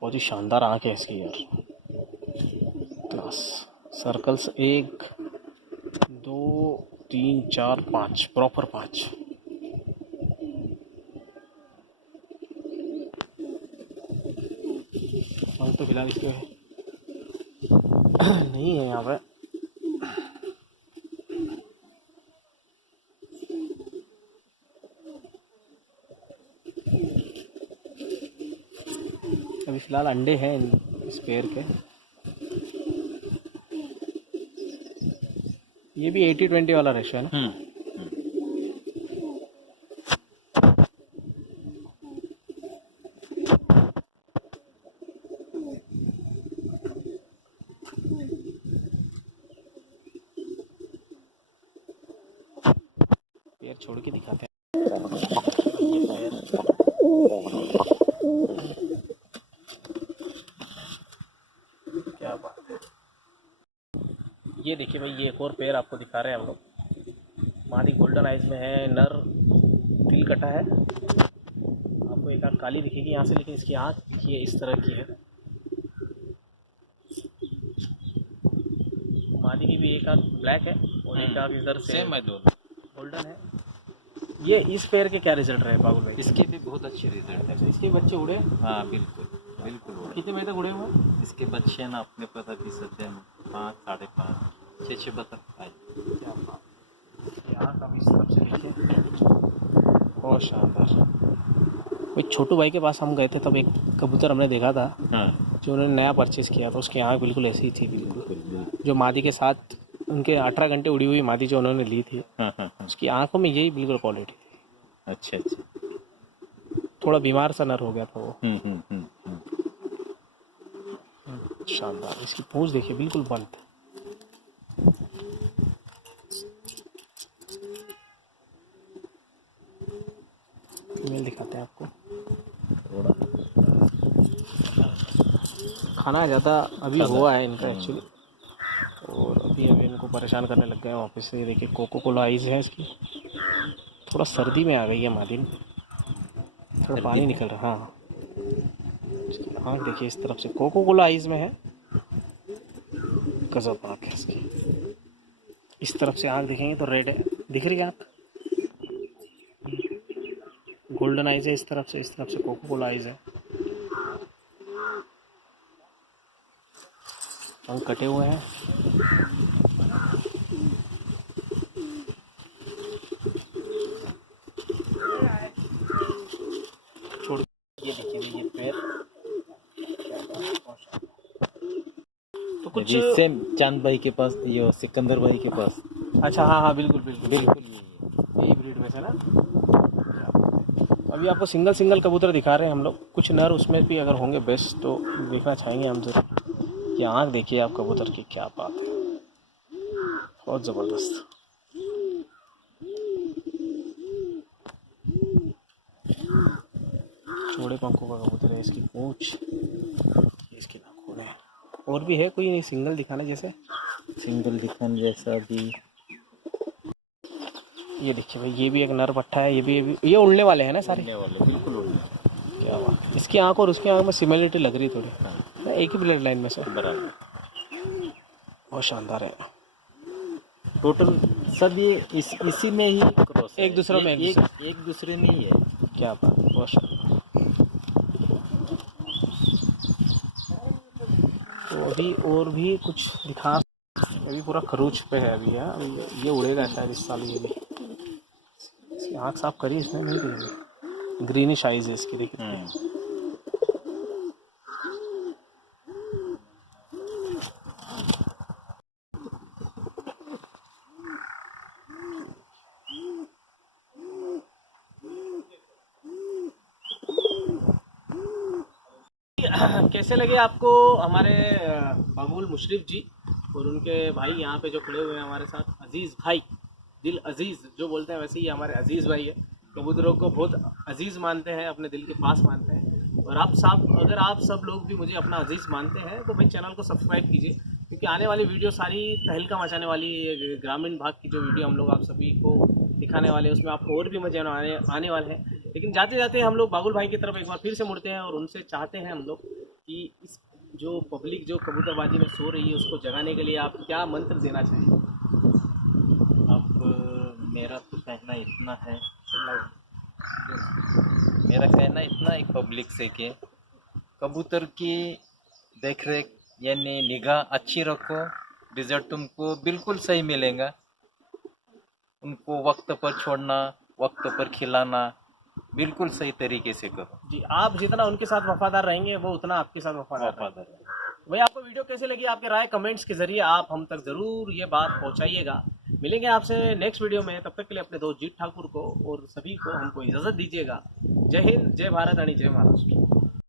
बहुत ही शानदार आंख है इसकी यार, क्लास। Circles 1 2 3 4 5, proper 5। तो फिलहाल इसके नहीं है यहाँ पे। अभी फिलहाल अंडे हैं इस पेड़ के। ये भी 80-20 वाला रेशो है ना? पैर छोड़ के दिखाते हैं। क्या बात है, ये देखिए भाई, ये एक और पेड़ आपको दिखा रहे हैं हम लोग। मादी गोल्डन आइज में है, नर तिल कटा है। आपको एक आँख काली दिखेगी यहाँ से, लेकिन इसकी आँख देखिए इस तरह की है। मादी की भी एक आँख ब्लैक है और एक आँख इधर से सेम है, दोनों गोल्डन है। ये इस पेड़ के क्या रिजल्ट रहे बाबुल भाई? इसके भी बहुत अच्छे रिजल्ट है। इसके बच्चे उड़े? हाँ बिल्कुल बिल्कुल उड़े। कितने बजे तक उड़े हुए? इसके बच्चे हैं ना अपने पास अभी सद्य में 5, 5.5, 6 बतख आए। क्या बात, यहाँ का भी इस तरफ से देखिए, बहुत शानदार। एक छोटू भाई के पास हम गए थे, तब एक कबूतर हमने देखा था हाँ जो उन्होंने नया परचेज़ किया था। उसकी आँख बिल्कुल ऐसी ही थी, बिल्कुल जो मादी के साथ उनके 18 घंटे उड़ी हुई मादी जो उन्होंने ली थी, हाँ, उसकी आंखों में यही बिल्कुल क्वालिटी थी। अच्छा अच्छा। थोड़ा बीमार सा नर हो गया था वो। हम्म। शानदार, इसकी पूंछ देखिए बिल्कुल बंद। फीमेल दिखाते हैं आपको। खाना ज़्यादा अभी हुआ है इनका एक्चुअली, और अभी इनको परेशान करने लग गए हैं वापस से। देखिए कोको कोला आइज़ है इसकी। थोड़ा सर्दी में आ गई है मादी, थोड़ा पानी निकल रहा। हाँ, आँख देखिए इस तरफ से कोको कोला आइज़ में है, गजब आँख है इसकी। इस तरफ से आँख देखेंगे तो रेड है, दिख रही है आँख, गोल्डन आइज़ है इस तरफ से कोको कोला आइज़ है। पंख कटे हुए हैं। छोड़, ये देखिए ये पैर। तो कुछ अभी सेम चांद भाई के पास, ये सिकंदर भाई के पास। अच्छा, हाँ हाँ, बिल्कुल बिल्कुल बिल्कुल यही यही ब्रीड में से ना। अभी आपको सिंगल सिंगल कबूतर दिखा रहे हैं हम लोग, कुछ नर उसमें भी अगर होंगे बेस्ट तो देखना चाहेंगे हम जरूर। ये आँख देखिए आप कबूतर की, क्या बात है, बहुत ज़बरदस्त। चौड़े पंखों का कबूतर है, इसकी पूंछ, इसकी नाखून है। और भी है कोई सिंगल दिखाने जैसे? सिंगल दिखाने जैसा भी ये देखिए भाई, ये भी एक नर पट्टा है, ये उड़ने वाले हैं ना सारे? उड़ने वाले, बिल्कुल उड़ने। क्या बात, इसकी आंख और उसकी आंख में सिमिलरिटी लग रही थोड़ी। हाँ, एक ही ब्लड लाइन में से, बराबर। बहुत शानदार है। टोटल सब ये इसी में ही क्रॉस है। एक दूसरे में एक दूसरे में ही है। क्या बात, बहुत शानदार। तो अभी और भी कुछ दिखा, अभी पूरा खरूच पे है अभी। है अभी ये उड़ेगा शायद इस साल। ये भी इसकी आँख साफ करी इसने, नहीं करी। ग्रीनिश आइज है इसकी, देखिए। कैसे लगे आपको हमारे बाबुल मुशरिफ जी और उनके भाई यहाँ पे जो खड़े हुए हैं हमारे साथ, अजीज़ भाई, दिल अजीज़ जो बोलते हैं वैसे ही हमारे अजीज़ भाई है। कबूतरों को बहुत अजीज़ मानते हैं, अपने दिल के पास मानते हैं। और आप सब, अगर आप सब लोग भी मुझे अपना अजीज़ मानते हैं तो भाई चैनल को सब्सक्राइब कीजिए, क्योंकि आने वाली वीडियो सारी तहलका मचाने वाली, ग्रामीण भाग की जो वीडियो हम लोग आप सभी को दिखाने वाले हैं, उसमें आपको और भी मजे आने वाले हैं। लेकिन जाते जाते हम लोग बाबुल भाई की तरफ एक बार फिर से मुड़ते हैं और उनसे चाहते हैं हम लोग कि इस जो पब्लिक जो कबूतरबाजी में सो रही है उसको जगाने के लिए आप क्या मंत्र देना चाहिए? अब मेरा तो कहना इतना है, मेरा कहना इतना है पब्लिक से कि कबूतर की देख रेख यानी निगाह अच्छी रखो, रिजल्ट तुमको बिल्कुल सही मिलेगा। उनको वक्त पर छोड़ना, वक्त पर खिलाना, बिल्कुल सही तरीके से करो। जी, आप जितना उनके साथ वफादार रहेंगे वो उतना आपके साथ वफादार रहेंगे। भाई आपको वीडियो कैसे लगी, आपके राय कमेंट्स के जरिए आप हम तक ज़रूर ये बात पहुंचाइएगा। मिलेंगे आपसे नेक्स्ट वीडियो में, तब तक के लिए अपने दोस्त जीत ठाकुर को और सभी को हमको इजाज़त दीजिएगा। जय हिंद, जय भारत और जय महाराष्ट्र।